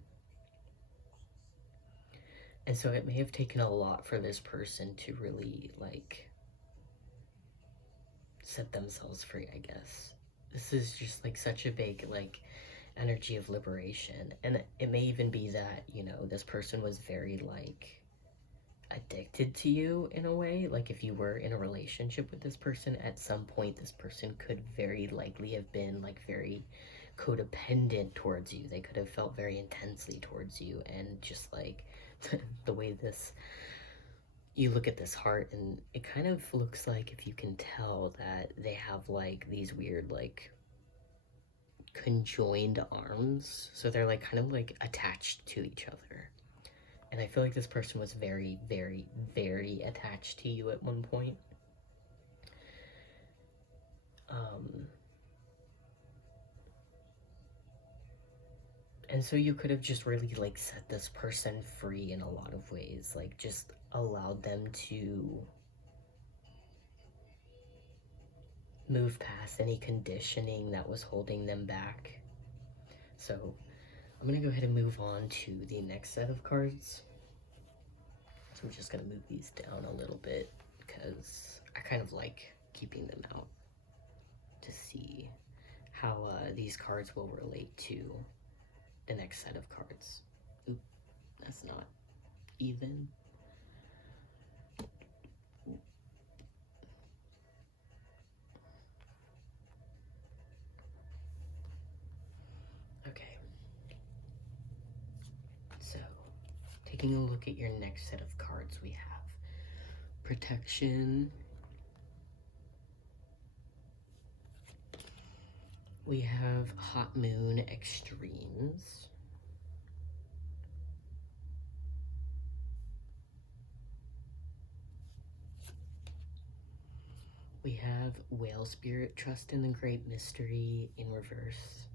And so it may have taken a lot for this person to really like set themselves free, I guess. This is just like such a big like energy of liberation. And it may even be that, you know, this person was very like addicted to you in a way. Like if you were in a relationship with this person, at some point this person could very likely have been like very codependent towards you. They could have felt very intensely towards you, and just like the way this you look at this heart, and it kind of looks like, if you can tell, that they have like these weird like conjoined arms, so they're like kind of like attached to each other. And I feel like this person was very, very, very attached to you at one point. Um, and so you could have just really like set this person free in a lot of ways, like just allowed them to move past any conditioning that was holding them back. So I'm gonna go ahead and move on to the next set of cards. So I'm just gonna move these down a little bit because I kind of like keeping them out to see how these cards will relate to the next set of cards. Oop, that's not even. Okay. So, taking a look at your next set of cards, we have protection. We have Hot Moon Extremes. We have Whale Spirit, Trust in the Great Mystery in reverse.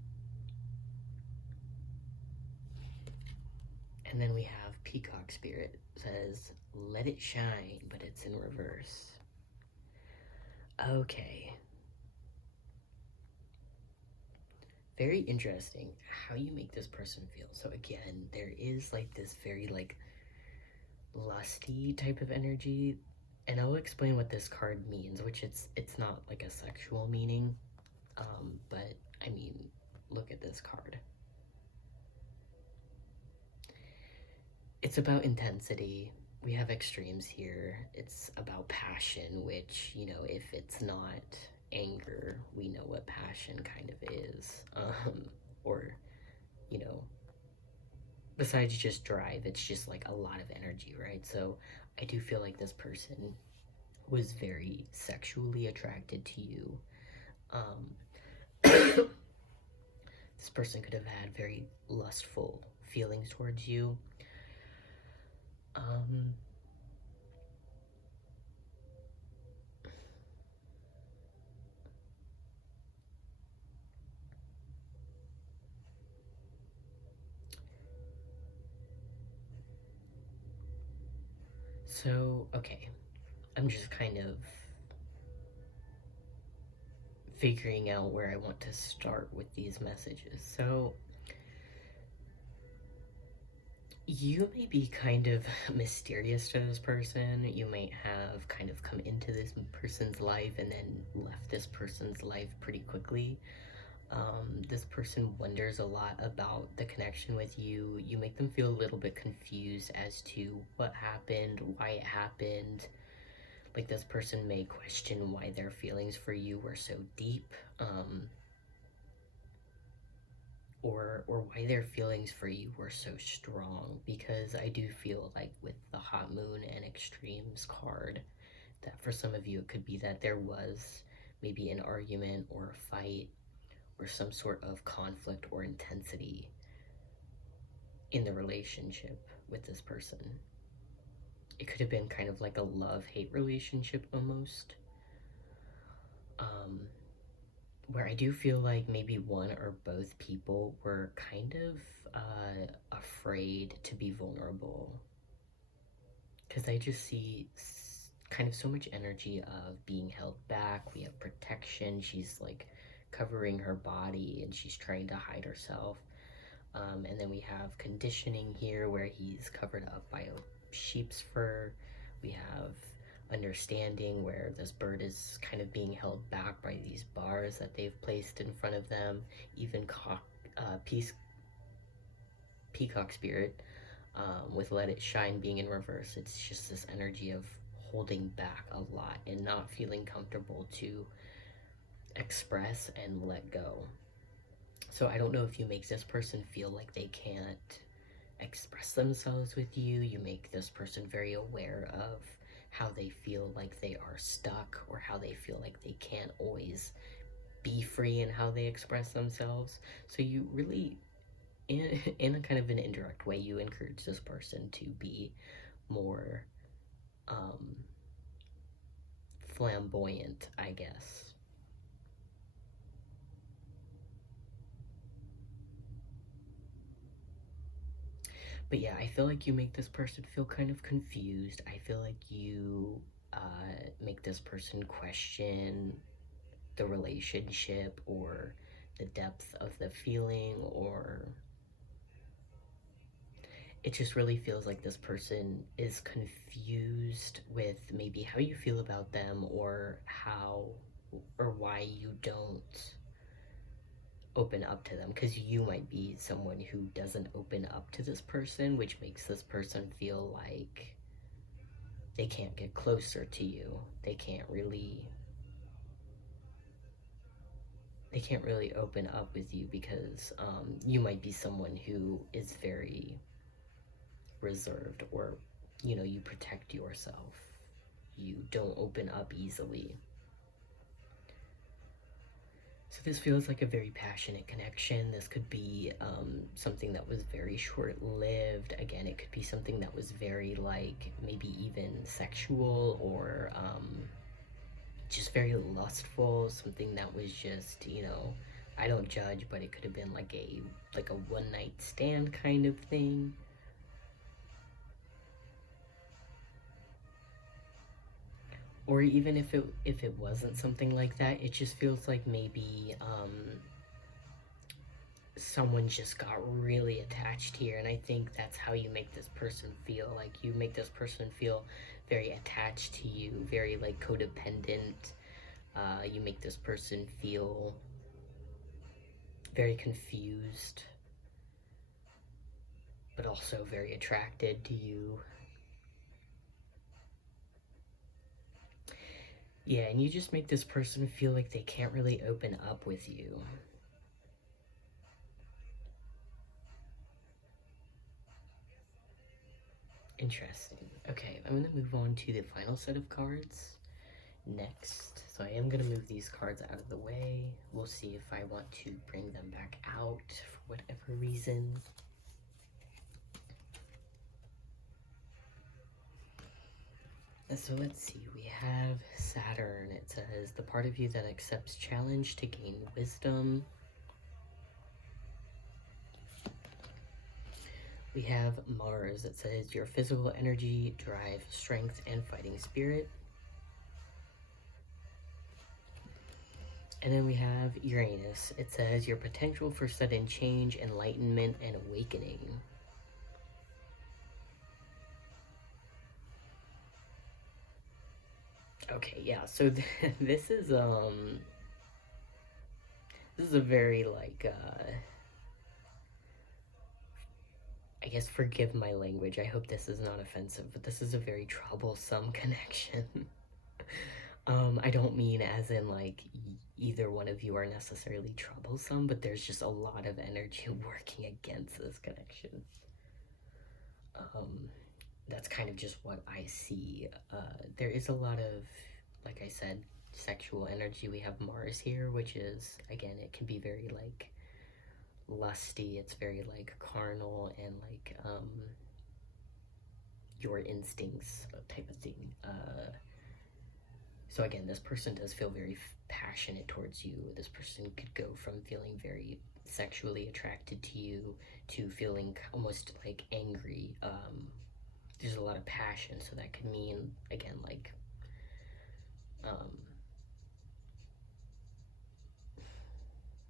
And then we have Peacock Spirit, says Let It Shine, but it's in reverse. Okay. Very interesting how you make this person feel. So again, there is like this very like lusty type of energy, and I'll explain what this card means, which it's not like a sexual meaning, but I mean, look at this card. It's about intensity. We have extremes here. It's about passion, which, you know, if it's not anger, we know what passion kind of is. Or, you know, besides just drive, it's just like a lot of energy, right? So I do feel like this person was very sexually attracted to you. Um, this person could have had very lustful feelings towards you. Um, so, okay, I'm just kind of figuring out where I want to start with these messages. So, you may be kind of mysterious to this person. You might have kind of come into this person's life and then left this person's life pretty quickly. This person wonders a lot about the connection with you. You make them feel a little bit confused as to what happened, why it happened. Like, this person may question why their feelings for you were so deep. Or why their feelings for you were so strong, because I do feel like with the hot moon and extremes card that for some of you it could be that there was maybe an argument or a fight or some sort of conflict or intensity in the relationship with this person. It could have been kind of like a love-hate relationship almost, um, where I do feel like maybe one or both people were kind of afraid to be vulnerable, because I just see kind of so much energy of being held back. We have protection. She's like covering her body and she's trying to hide herself. And then we have conditioning here where he's covered up by a sheep's fur. We have understanding where this bird is kind of being held back by these bars that they've placed in front of them. Even peacock spirit, with let it shine being in reverse. It's just this energy of holding back a lot and not feeling comfortable to express and let go. So I don't know if you make this person feel like they can't express themselves with you. You make this person very aware of how they feel like they are stuck, or how they feel like they can't always be free in how they express themselves. So you really, in a kind of an indirect way, you encourage this person to be more um, flamboyant, I guess. But yeah, I feel like you make this person feel kind of confused. I feel like you make this person question the relationship or the depth of the feeling, or it just really feels like this person is confused with maybe how you feel about them, or how or why you don't open up to them, because you might be someone who doesn't open up to this person, which makes this person feel like they can't get closer to you. They can't really open up with you, because you might be someone who is very reserved, or you protect yourself. You don't open up easily. So this feels like a very passionate connection. This could be something that was very short-lived. Again, it could be something that was very, like, maybe even sexual, or just very lustful. Something that was just, I don't judge, but it could have been like a one-night stand kind of thing. Or even if it wasn't something like that, it just feels like maybe someone just got really attached here. And I think that's how you make this person feel. Like, you make this person feel very attached to you, very like codependent. You make this person feel very confused, but also very attracted to you. Yeah, and you just make this person feel like they can't really open up with you. Interesting. Okay, I'm gonna move on to the final set of cards next. So I am gonna move these cards out of the way. We'll see if I want to bring them back out for whatever reason. So let's see, we have Saturn. It says, the part of you that accepts challenge to gain wisdom. We have Mars. It says, your physical energy, drive, strength, and fighting spirit. And then we have Uranus. It says, your potential for sudden change, enlightenment, and awakening. Okay, yeah, so this is a very, like, I guess forgive my language, I hope this is not offensive, but this is a very troublesome connection. I don't mean as in, like, either one of you are necessarily troublesome, but there's just a lot of energy working against this connection. That's kind of just what I see. There is a lot of, like I said, sexual energy. We have Mars here, which is, again, it can be very, like, lusty. It's very, like, carnal and, like, your instincts type of thing. So again, this person does feel very passionate towards you. This person could go from feeling very sexually attracted to you to feeling almost like angry. There's a lot of passion, so that could mean, again, like,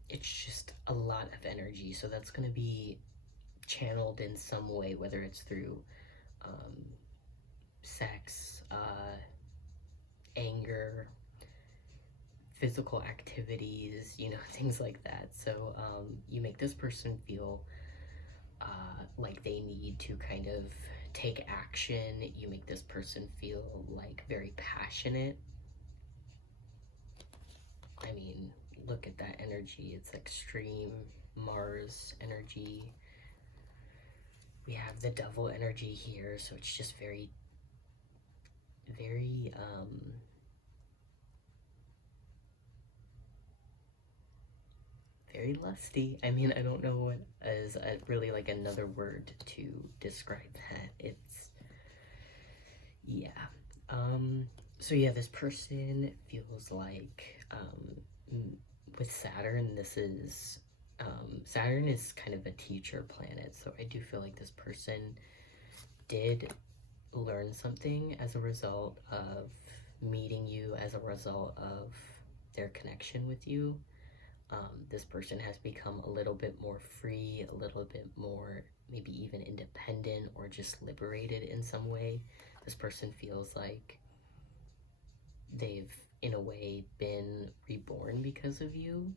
it's just a lot of energy. So that's going to be channeled in some way, whether it's through sex, anger, physical activities, you know, things like that. So you make this person feel like they need to kind of take action. You make this person feel like very passionate. I mean, look at that energy. It's extreme Mars energy. We have the devil energy here, so it's just very, very, very lusty. I mean, I don't know what is really like another word to describe that. It's, yeah. So yeah, this person feels like, with Saturn, this is, Saturn is kind of a teacher planet, so I do feel like this person did learn something as a result of meeting you, as a result of their connection with you. This person has become a little bit more free, a little bit more maybe even independent or just liberated in some way. This person feels like they've, in a way, been reborn because of you.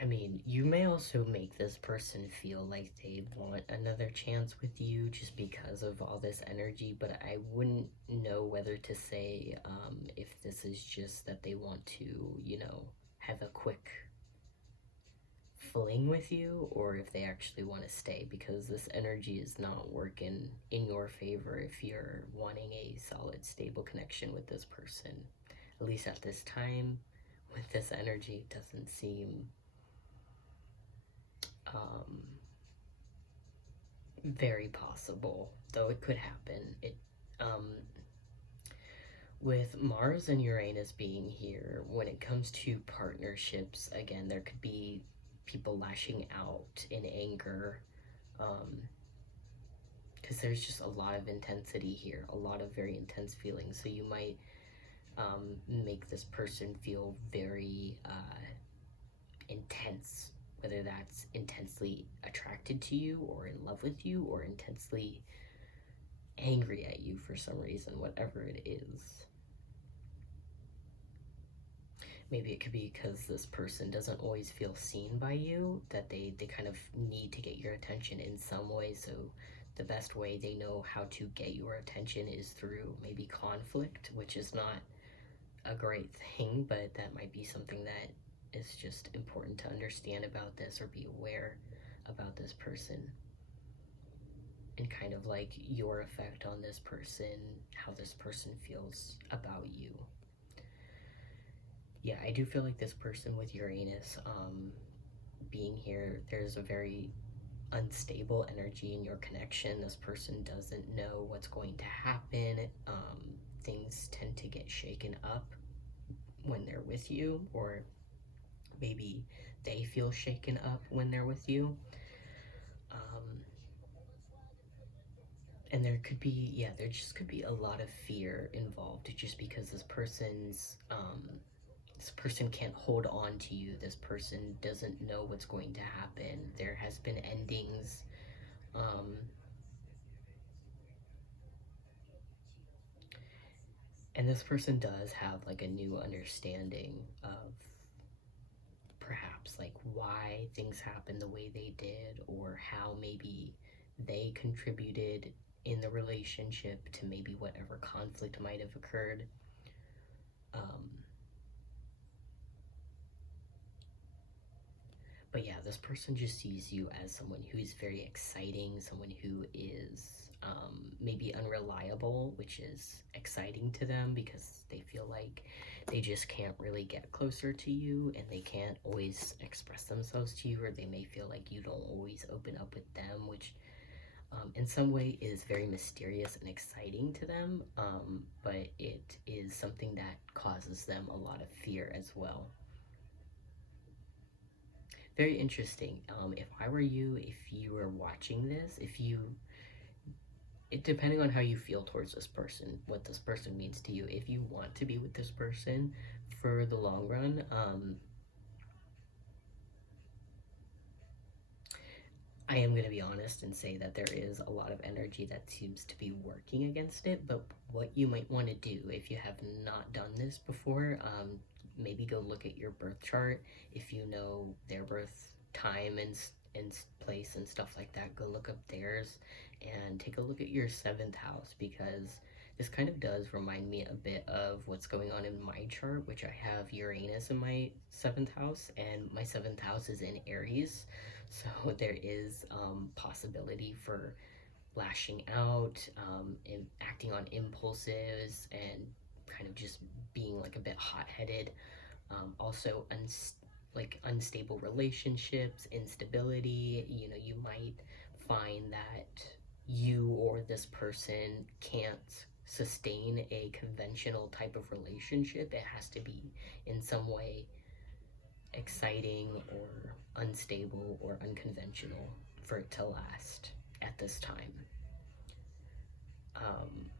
I mean, you may also make this person feel like they want another chance with you just because of all this energy, but I wouldn't know whether to say if this is just that they want to, you know, have a quick fling with you, or if they actually want to stay, because this energy is not working in your favor if you're wanting a solid, stable connection with this person. At least at this time, with this energy, it doesn't seem very possible, though it could happen. With Mars and Uranus being here, when it comes to partnerships, again, there could be people lashing out in anger, because there's just a lot of intensity here, a lot of very intense feelings. So you might make this person feel very intense, whether that's intensely attracted to you or in love with you or intensely angry at you for some reason, whatever it is. Maybe it could be because this person doesn't always feel seen by you, that they kind of need to get your attention in some way, so the best way they know how to get your attention is through maybe conflict, which is not a great thing, but that might be something that is just important to understand about this or be aware about this person, and kind of like your effect on this person, how this person feels about you. Yeah, I do feel like this person with Uranus being here, there's a very unstable energy in your connection. This person doesn't know what's going to happen. Things tend to get shaken up when they're with you, or maybe they feel shaken up when they're with you. And there could be, yeah, there just could be a lot of fear involved, just because this person can't hold on to you. This person doesn't know what's going to happen. There has been endings. Um, and this person does have like a new understanding of perhaps like why things happened the way they did, or how maybe they contributed in the relationship to maybe whatever conflict might have occurred. Um, but yeah, this person just sees you as someone who is very exciting, someone who is maybe unreliable, which is exciting to them because they feel like they just can't really get closer to you, and they can't always express themselves to you, or they may feel like you don't always open up with them, which in some way is very mysterious and exciting to them, but it is something that causes them a lot of fear as well. Very interesting. If I were you, if you were watching this, depending on how you feel towards this person, what this person means to you, if you want to be with this person for the long run, I am going to be honest and say that there is a lot of energy that seems to be working against it. But what you might want to do, if you have not done this before, maybe go look at your birth chart. If you know their birth time and place and stuff like that, go look up theirs and take a look at your seventh house, because this kind of does remind me a bit of what's going on in my chart, which I have Uranus in my seventh house, and my seventh house is in Aries. So there is possibility for lashing out, and acting on impulses, and kind of just being like a bit hot-headed. Also, like unstable relationships, instability. You know, you might find that you or this person can't sustain a conventional type of relationship. It has to be in some way exciting or unstable or unconventional for it to last at this time. Um,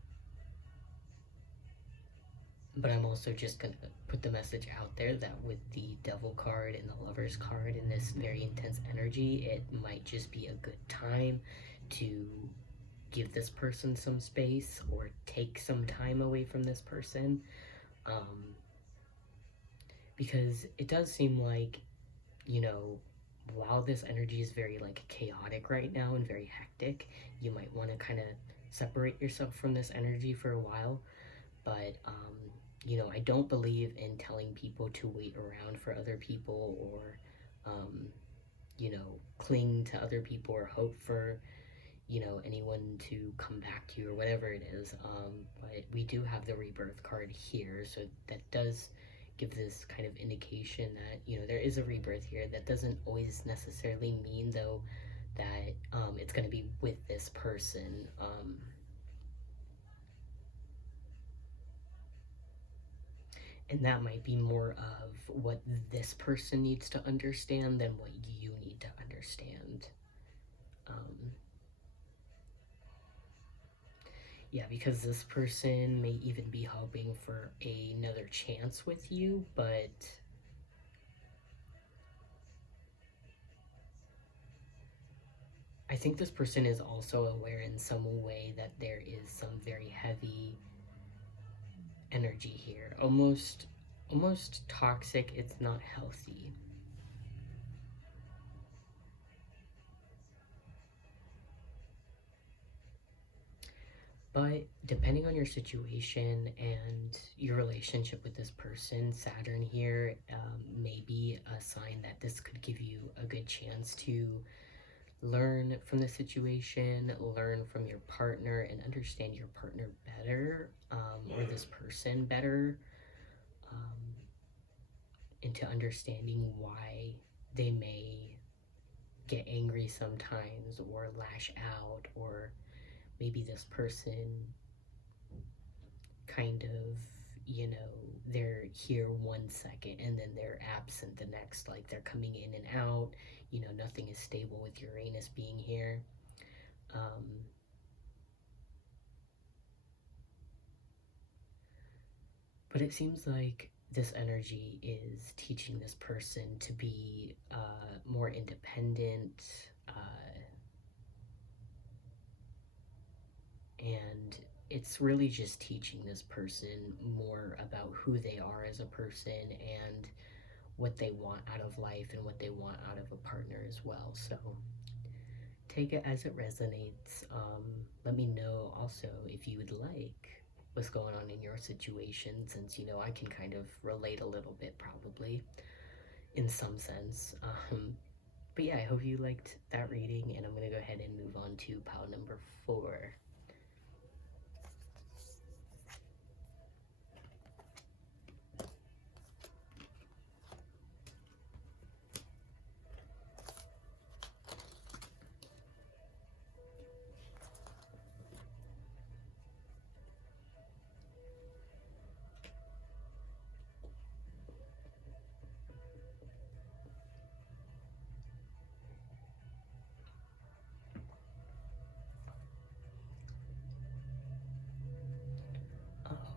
but I'm also just gonna put the message out there that with the Devil card and the Lovers card and this very intense energy, it might just be a good time to give this person some space or take some time away from this person. Because it does seem like, you know, while this energy is very like chaotic right now and very hectic, you might want to kind of separate yourself from this energy for a while. But you know, I don't believe in telling people to wait around for other people, or you know, cling to other people or hope for, you know, anyone to come back to you or whatever it is. But we do have the rebirth card here, so that does give this kind of indication that, you know, there is a rebirth here. That doesn't always necessarily mean, though, that it's going to be with this person. And that might be more of what this person needs to understand than what you need to understand. Um, yeah, because this person may even be hoping for another chance with you, but I think this person is also aware in some way that there is some very heavy energy here. Almost toxic. It's not healthy. But depending on your situation and your relationship with this person, Saturn here may be a sign that this could give you a good chance to learn from the situation, learn from your partner, and understand your partner better, or this person better, um, into understanding why they may get angry sometimes or lash out, or maybe this person kind of, they're here 1 second and then they're absent the next, like they're coming in and out, nothing is stable with Uranus being here. But it seems like this energy is teaching this person to be more independent, and it's really just teaching this person more about who they are as a person and what they want out of life and what they want out of a partner as well. So take it as it resonates. Let me know also if you would like what's going on in your situation, since I can kind of relate a little bit, probably in some sense. But yeah, I hope you liked that reading, and I'm gonna go ahead and move on to pile number 4.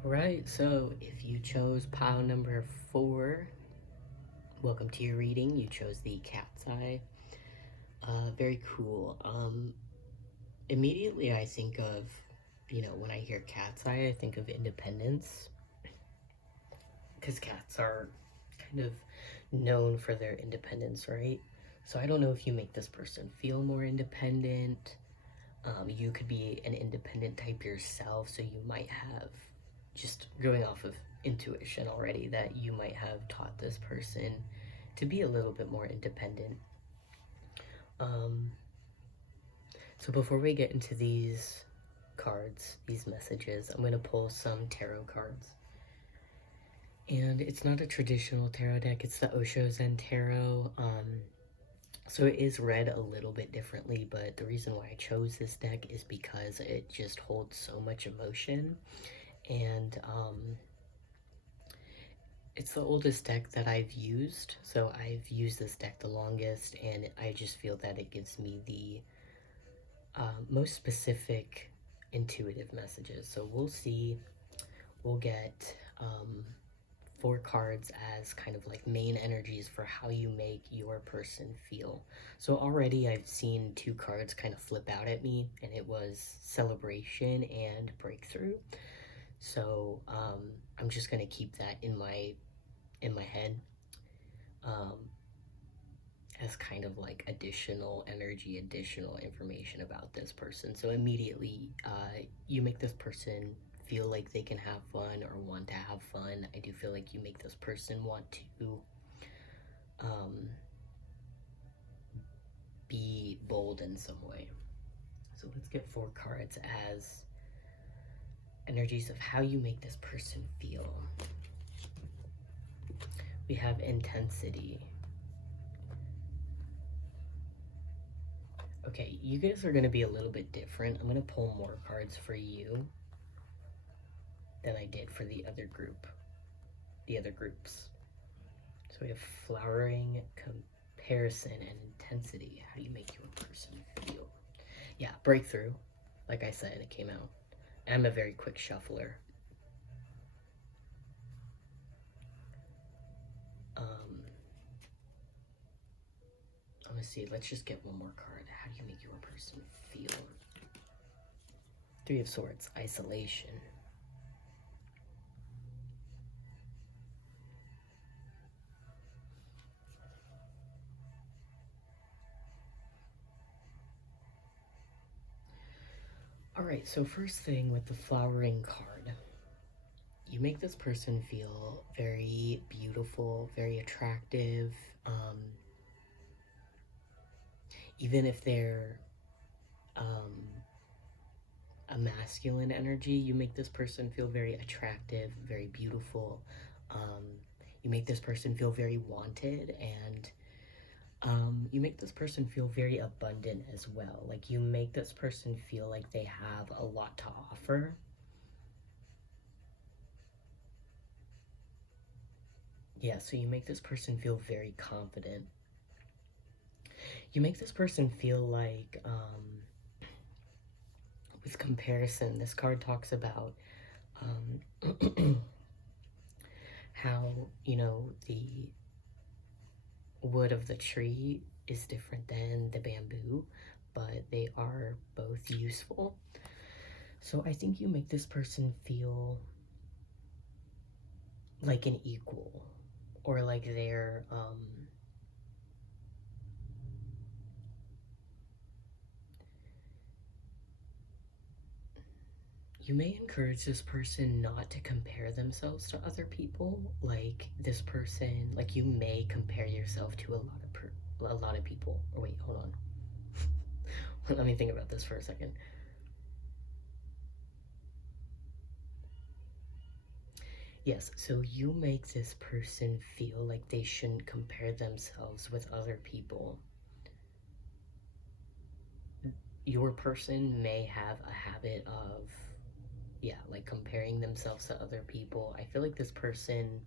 Alright, so if you chose pile number 4, welcome to your reading. You chose the cat's eye. Very cool. Immediately I think of, when I hear cat's eye, I think of independence. Because cats are kind of known for their independence, right? So I don't know if you make this person feel more independent. You could be an independent type yourself, so you might have, just going off of intuition already, that you might have taught this person to be a little bit more independent. So before we get into these cards, these messages, I'm going to pull some tarot cards. And it's not a traditional tarot deck, it's the Osho Zen Tarot. So it is read a little bit differently, but the reason why I chose this deck is because it just holds so much emotion. And it's the oldest deck that I've used, so I've used this deck the longest, and I just feel that it gives me the most specific intuitive messages. So we'll see. We'll get 4 cards as kind of like main energies for how you make your person feel. So already I've seen 2 cards kind of flip out at me, and it was celebration and breakthrough. So I'm just gonna keep that in my head as kind of like additional energy, additional information about this person. So immediately you make this person feel like they can have fun or want to have fun. I do feel like you make this person want to be bold in some way. So let's get 4 cards as energies of how you make this person feel. We have intensity. Okay, you guys are going to be a little bit different. I'm going to pull more cards for you than I did for the other groups. So we have flowering, comparison, and intensity. How do you make your person feel? Yeah, breakthrough. Like I said, it came out. I'm a very quick shuffler. Let's see, let's just get one more card. How do you make your person feel? 3 of Swords, isolation. Alright, so first thing with the flowering card, you make this person feel very beautiful, very attractive, even if they're a masculine energy, you make this person feel very attractive, very beautiful. You make this person feel very wanted, and you make this person feel very abundant as well. Like, you make this person feel like they have a lot to offer. Yeah, so you make this person feel very confident. You make this person feel like, with comparison, this card talks about how, the wood of the tree is different than the bamboo, but they are both useful. So I think you make this person feel like an equal, or like they're you may encourage this person not to compare themselves to other people. Like, this person, like, you may compare yourself to a lot of people. Or wait, hold on. Let me think about this for a second. Yes, so you make this person feel like they shouldn't compare themselves with other people. Your person may have a habit of, yeah, like comparing themselves to other people. I feel like this person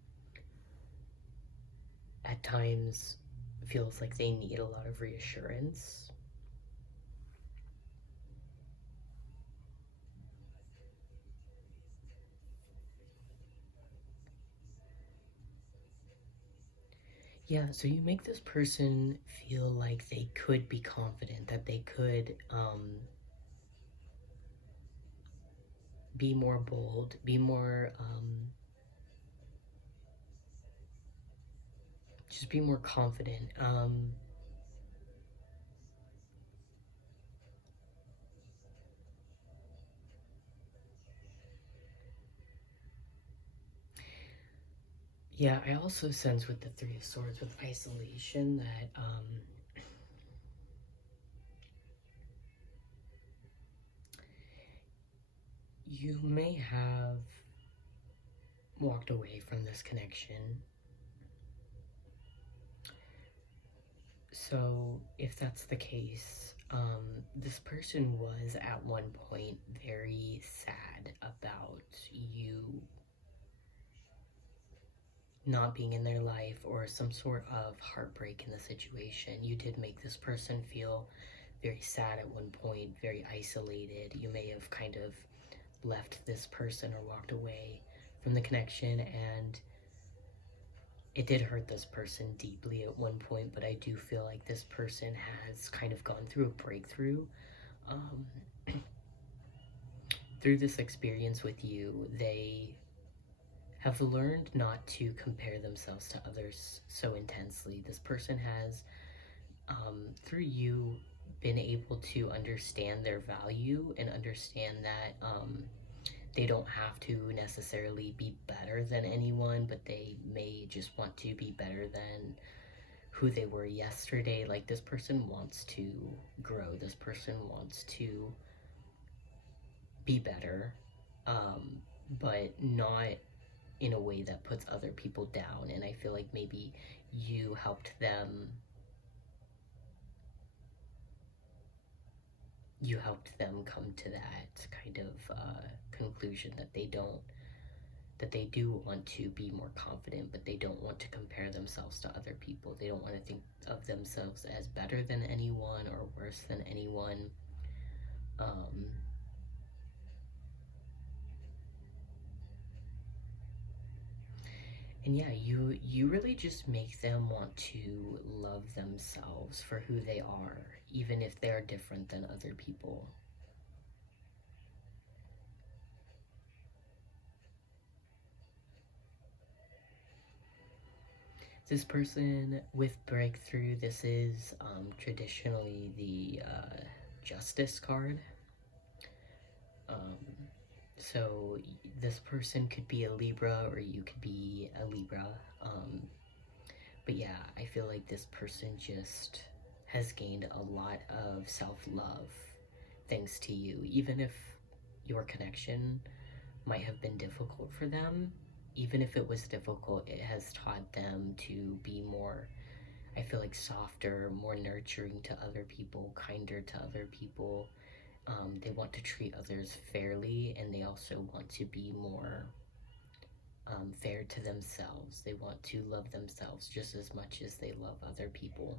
at times feels like they need a lot of reassurance. Yeah, so you make this person feel like they could be confident, that they could be more bold, be more, just be more confident. Yeah, I also sense with the Three of Swords with isolation that you may have walked away from this connection. So, if that's the case, this person was at one point very sad about you not being in their life, or some sort of heartbreak in the situation. You did make this person feel very sad at one point, very isolated. You may have kind of left this person or walked away from the connection, and it did hurt this person deeply at one point, but I do feel like this person has kind of gone through a breakthrough. Um, through this experience with you, they have learned not to compare themselves to others so intensely. This person has, through you, been able to understand their value and understand that they don't have to necessarily be better than anyone, but they may just want to be better than who they were yesterday. Like, this person wants to grow, this person wants to be better, but not in a way that puts other people down. And I feel like maybe you helped them, come to that kind of conclusion that they do want to be more confident, but they don't want to compare themselves to other people. They don't want to think of themselves as better than anyone or worse than anyone. Um, and yeah, you really just make them want to love themselves for who they are, even if they're different than other people. This person with breakthrough, this is traditionally the Justice card. Um, so this person could be a Libra or you could be a Libra. Um, but yeah, I feel like this person just has gained a lot of self love thanks to you. Even if your connection might have been difficult for them, even if it was difficult, it has taught them to be more, I feel like, softer, more nurturing to other people, kinder to other people. They want to treat others fairly, and they also want to be more fair to themselves. They want to love themselves just as much as they love other people.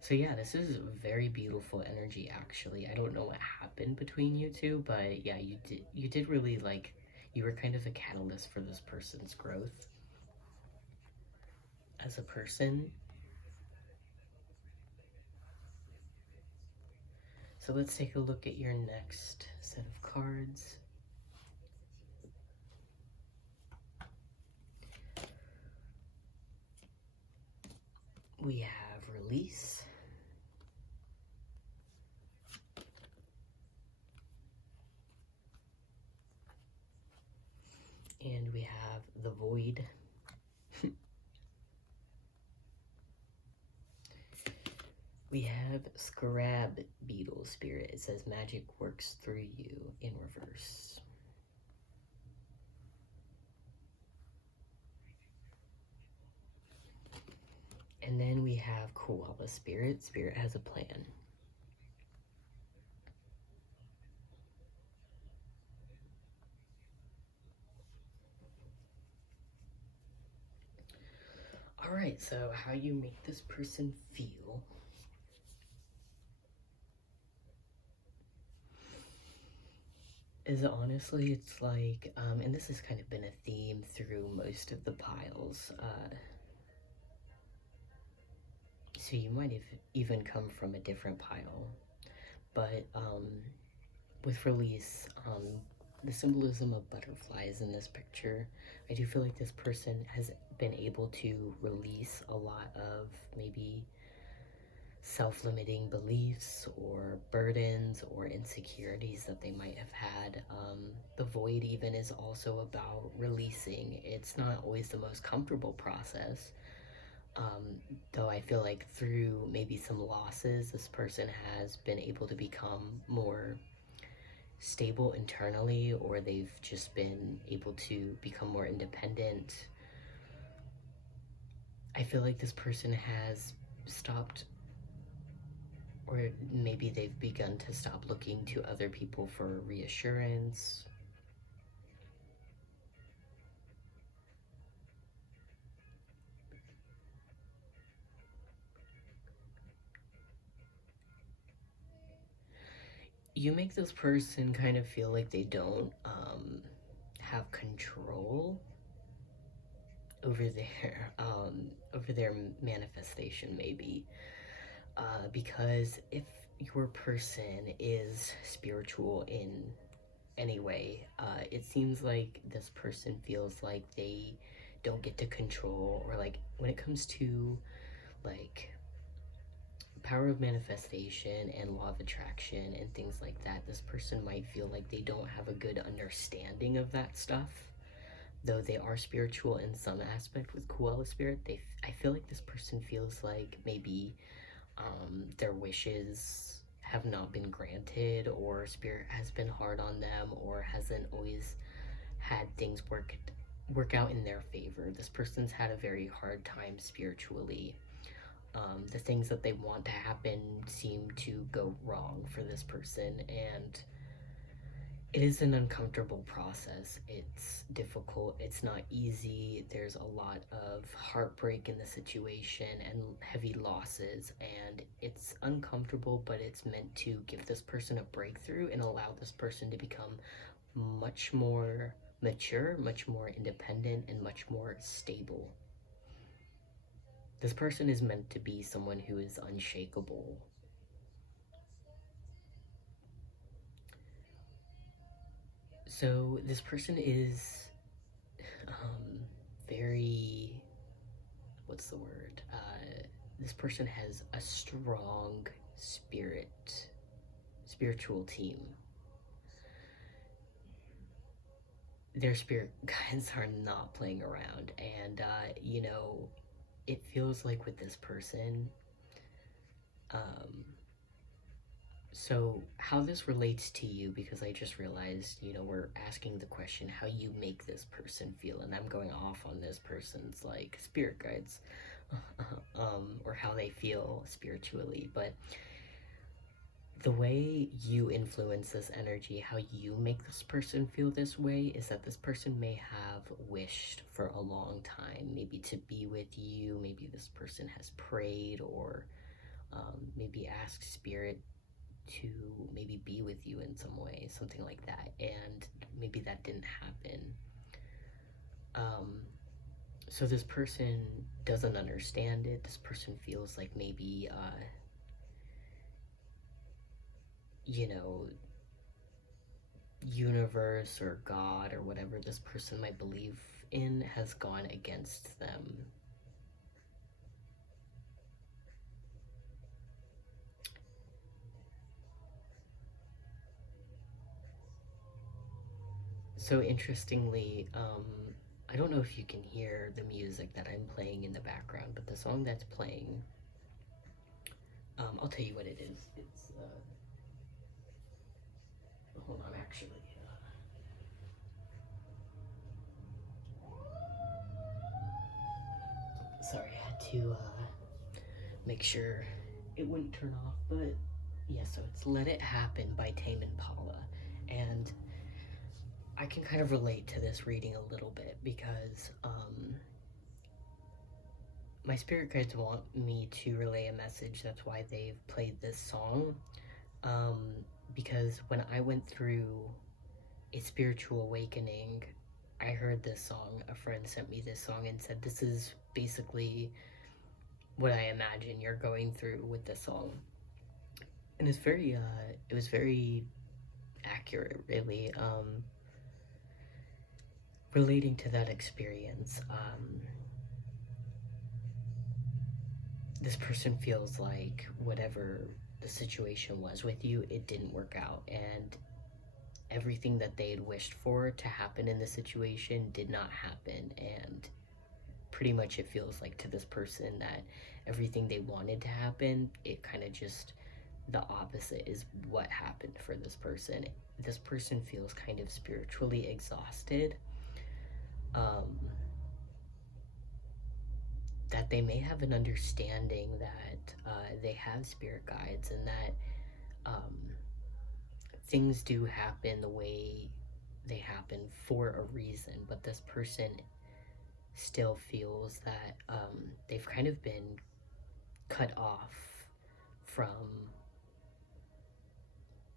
So yeah, this is very beautiful energy actually. I don't know what happened between you two, but yeah, you did really like you were kind of a catalyst for this person's growth as a person. So let's take a look at your next set of cards. We have release. And we have the void. We have Scrab Beetle Spirit. It says magic works through you in reverse. And then we have Koala Spirit. Spirit has a plan. Alright, so how you make this person feel is honestly, it's like, and this has kind of been a theme through most of the piles. So you might have even come from a different pile. But with release, the symbolism of butterflies in this picture, I do feel like this person has been able to release a lot of maybe self-limiting beliefs or burdens or insecurities that they might have had. The void even is also about releasing. It's not always the most comfortable process, though I feel like through maybe some losses, this person has been able to become more stable internally, or they've just been able to become more independent. I feel like this person has stopped, or maybe they've begun to stop looking to other people for reassurance. You make this person kind of feel like they don't have control over their manifestation, maybe, because if your person is spiritual in any way, it seems like this person feels like they don't get to control, or like when it comes to like power of manifestation and law of attraction and things like that, this person might feel like they don't have a good understanding of that stuff. Though they are spiritual in some aspect with Koala Spirit, I feel like this person feels like maybe their wishes have not been granted, or Spirit has been hard on them, or hasn't always had things work out in their favor. This person's had a very hard time spiritually. The things that they want to happen seem to go wrong for this person, and it is an uncomfortable process. It's difficult, it's not easy. There's a lot of heartbreak in the situation and heavy losses, and it's uncomfortable, but it's meant to give this person a breakthrough and allow this person to become much more mature, much more independent, and much more stable. This person is meant to be someone who is unshakable. So this person is very, what's the word? This person has a strong spirit. spiritual team, their spirit guides are not playing around. And, it feels like with this person, um, so how this relates to you, because I just realized, we're asking the question how you make this person feel, and I'm going off on this person's like spirit guides, or how they feel spiritually. But the way you influence this energy, how you make this person feel this way, is that this person may have wished for a long time, maybe to be with you. Maybe this person has prayed, or maybe asked spirit to maybe be with you in some way, something like that, and maybe that didn't happen. So this person doesn't understand it. This person feels like maybe, you know, universe or God or whatever this person might believe in has gone against them. So interestingly, I don't know if you can hear the music that I'm playing in the background, but the song that's playing, I'll tell you what it is. It's, hold on, actually. Sorry, I had to make sure it wouldn't turn off, but yeah, so it's Let It Happen by Tame Impala. And I can kind of relate to this reading a little bit because my spirit guides want me to relay a message. That's why they've played this song. Because when I went through a spiritual awakening, I heard this song. A friend sent me this song and said, this is basically what I imagine you're going through with this song. And it was very accurate, really, relating to that experience. This person feels like whatever the situation was with you, it didn't work out, and everything that they had wished for to happen in the situation did not happen. And pretty much it feels like to this person that everything they wanted to happen, it kind of just, the opposite is what happened for this person. This person feels kind of spiritually exhausted, that they may have an understanding that they have spirit guides, and that things do happen the way they happen for a reason, but this person still feels that they've kind of been cut off from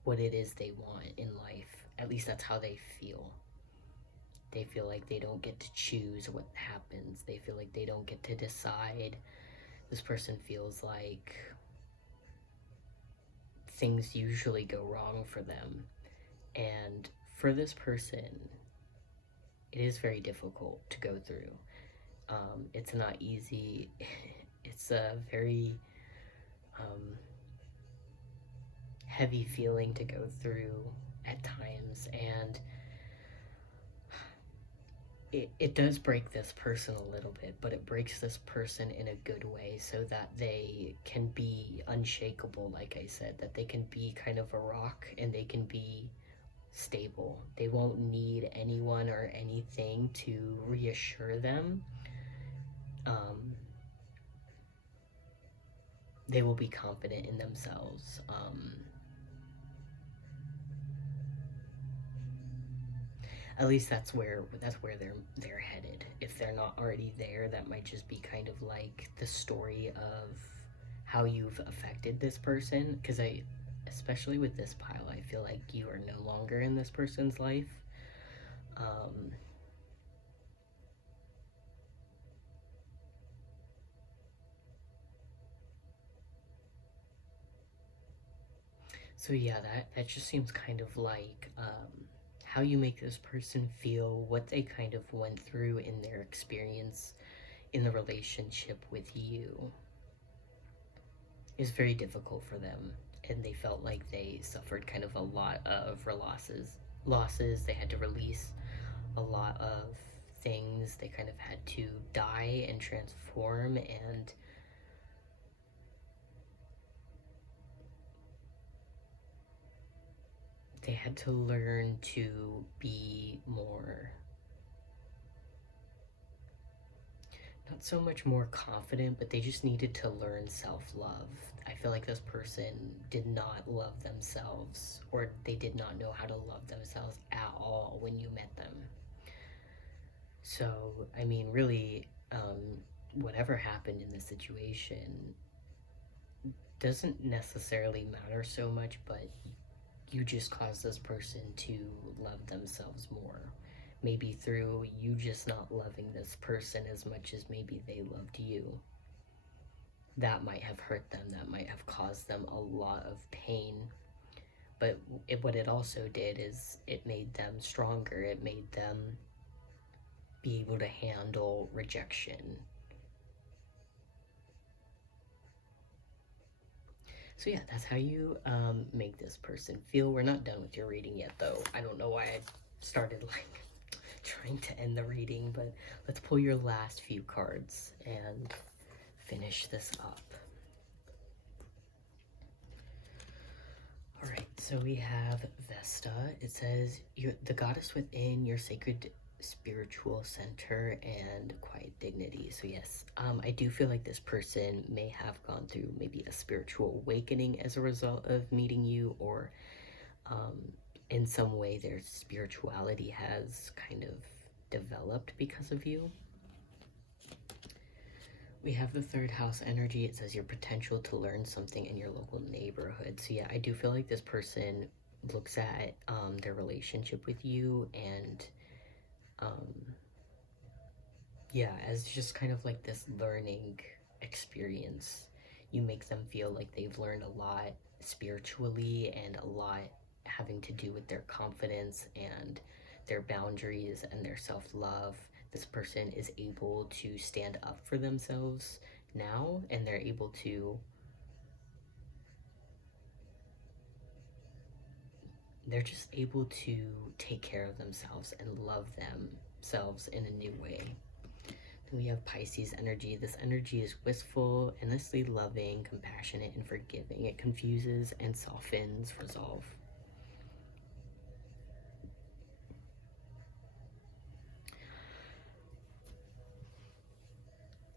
what it is they want in life. At least that's how they feel. They feel like they don't get to choose what happens. They feel like they don't get to decide. This person feels like things usually go wrong for them. And for this person, it is very difficult to go through. It's not easy. It's a very heavy feeling to go through at times, and it does break this person a little bit, but it breaks this person in a good way, so that they can be unshakable, like I said, that they can be kind of a rock and they can be stable. They won't need anyone or anything to reassure them. They will be confident in themselves. At least that's where they're headed. If they're not already there, that might just be kind of like the story of how you've affected this person. Because especially with this pile, I feel like you are no longer in this person's life. So yeah, that just seems kind of like how you make this person feel, what they kind of went through in their experience in the relationship with you is very difficult for them. and they felt like they suffered kind of a lot of losses. They had to release a lot of things. They kind of had to die and transform, and they had to learn to be more, not so much more confident, but they just needed to learn self-love. I feel like this person did not love themselves, or they did not know how to love themselves at all when you met them. So, I mean, really, whatever happened in this situation doesn't necessarily matter so much, but you just caused this person to love themselves more. Maybe through you just not loving this person as much as maybe they loved you. That might have hurt them, that might have caused them a lot of pain. But what it also did is it made them stronger, it made them be able to handle rejection. So yeah, that's how you make this person feel. We're not done with your reading yet, though. I don't know why I started like trying to end the reading, but let's pull your last few cards and finish this up. All right, so we have Vesta. It says, "You're the goddess within your sacred spiritual center and quiet dignity." So yes, I do feel like this person may have gone through maybe a spiritual awakening as a result of meeting you, or in some way their spirituality has kind of developed because of you. We have the third house energy. It says your potential to learn something in your local neighborhood. So yeah, I do feel like this person looks at their relationship with you and yeah, as just kind of like this learning experience. You make them feel like they've learned a lot spiritually and a lot having to do with their confidence and their boundaries and their self-love. This person is able to stand up for themselves now, and they're able to, they're just able to take care of themselves and love themselves in a new way. Then we have Pisces energy. This energy is wistful, endlessly loving, compassionate, and forgiving. It confuses and softens resolve.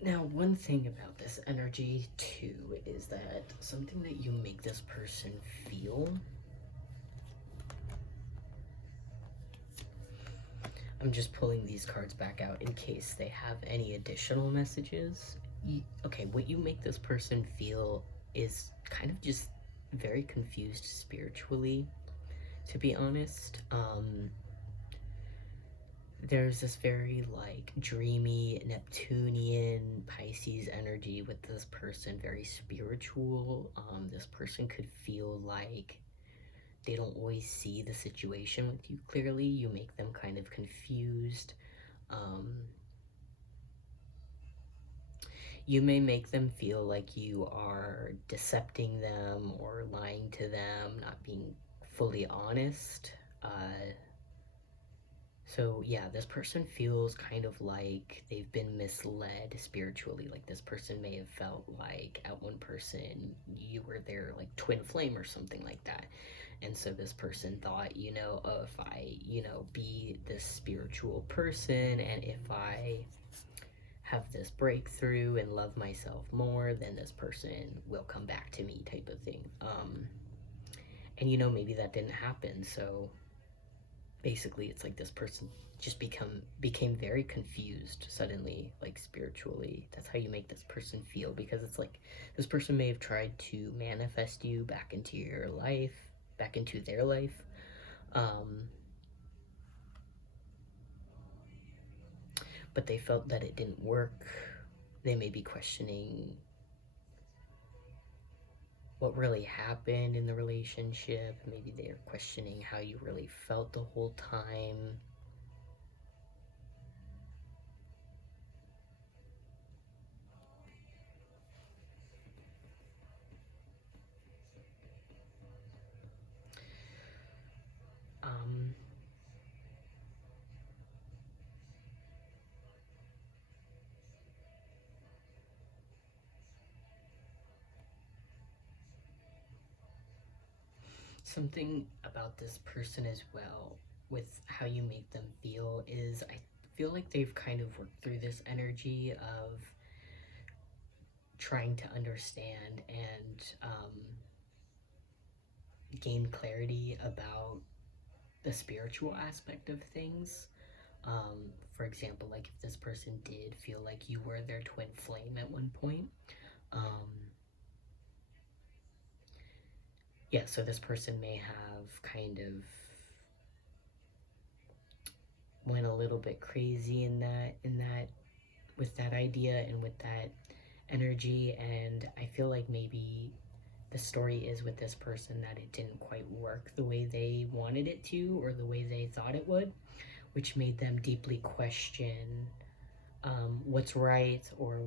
Now, one thing about this energy, too, is that something that you make this person feel. I'm just pulling these cards back out in case they have any additional messages. Okay, what you make this person feel is kind of just very confused spiritually, to be honest. There's this very like dreamy Neptunian Pisces energy with this person, very spiritual. This person could feel like they don't always see the situation with you clearly. You make them kind of confused. You may make them feel like you are decepting them or lying to them, not being fully honest. So yeah, this person feels kind of like they've been misled spiritually. Like this person may have felt like at one person you were their like twin flame or something like that. And so this person thought, you know, oh, if I, you know, be this spiritual person and if I have this breakthrough and love myself more, then this person will come back to me type of thing. And you know, maybe that didn't happen. So basically it's like this person just became very confused suddenly, like spiritually. That's how you make this person feel, because it's like this person may have tried to manifest you back into your life, back into their life, but they felt that it didn't work. They may be questioning what really happened in the relationship. Maybe they're questioning how you really felt the whole time. something about this person as well with how you make them feel is I feel like they've kind of worked through this energy of trying to understand and gain clarity about the spiritual aspect of things. For example, like if this person did feel like you were their twin flame at one point, yeah, so this person may have kind of went a little bit crazy in that with that idea and with that energy, and I feel like maybe the story is with this person that it didn't quite work the way they wanted it to or the way they thought it would, which made them deeply question what's right or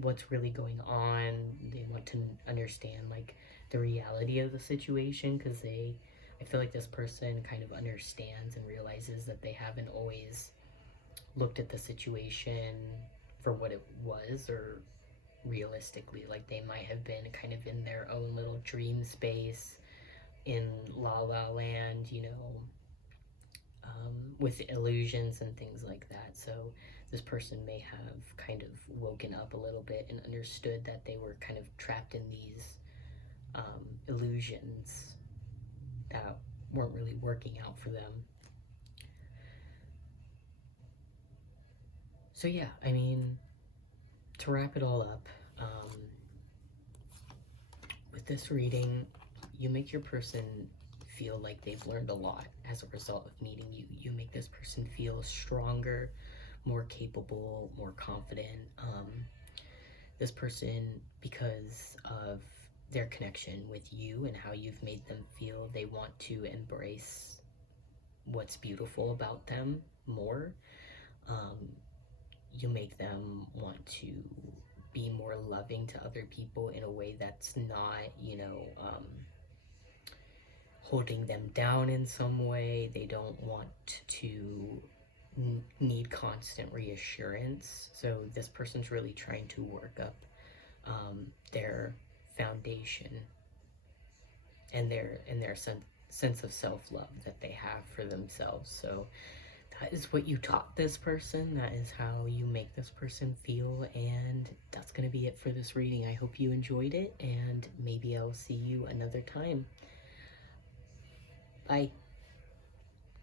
what's really going on. They want to understand like the reality of the situation because I feel like this person kind of understands and realizes that they haven't always looked at the situation for what it was or realistically. Like they might have been kind of in their own little dream space in La La Land, with illusions and things like that. So this person may have kind of woken up a little bit and understood that they were kind of trapped in these illusions that weren't really working out for them. So yeah, I mean, to wrap it all up, with this reading, you make your person feel like they've learned a lot as a result of meeting you. You make this person feel stronger, more capable, more confident. This person, because of their connection with you and how you've made them feel, they want to embrace what's beautiful about them more. You make them want to be more loving to other people in a way that's not, holding them down in some way. They don't want to need constant reassurance. So this person's really trying to work up their foundation and their sense of self-love that they have for themselves. So that is what you taught this person. That is how you make this person feel. And that's going to be it for this reading. I hope you enjoyed it, and maybe I'll see you another time. Bye.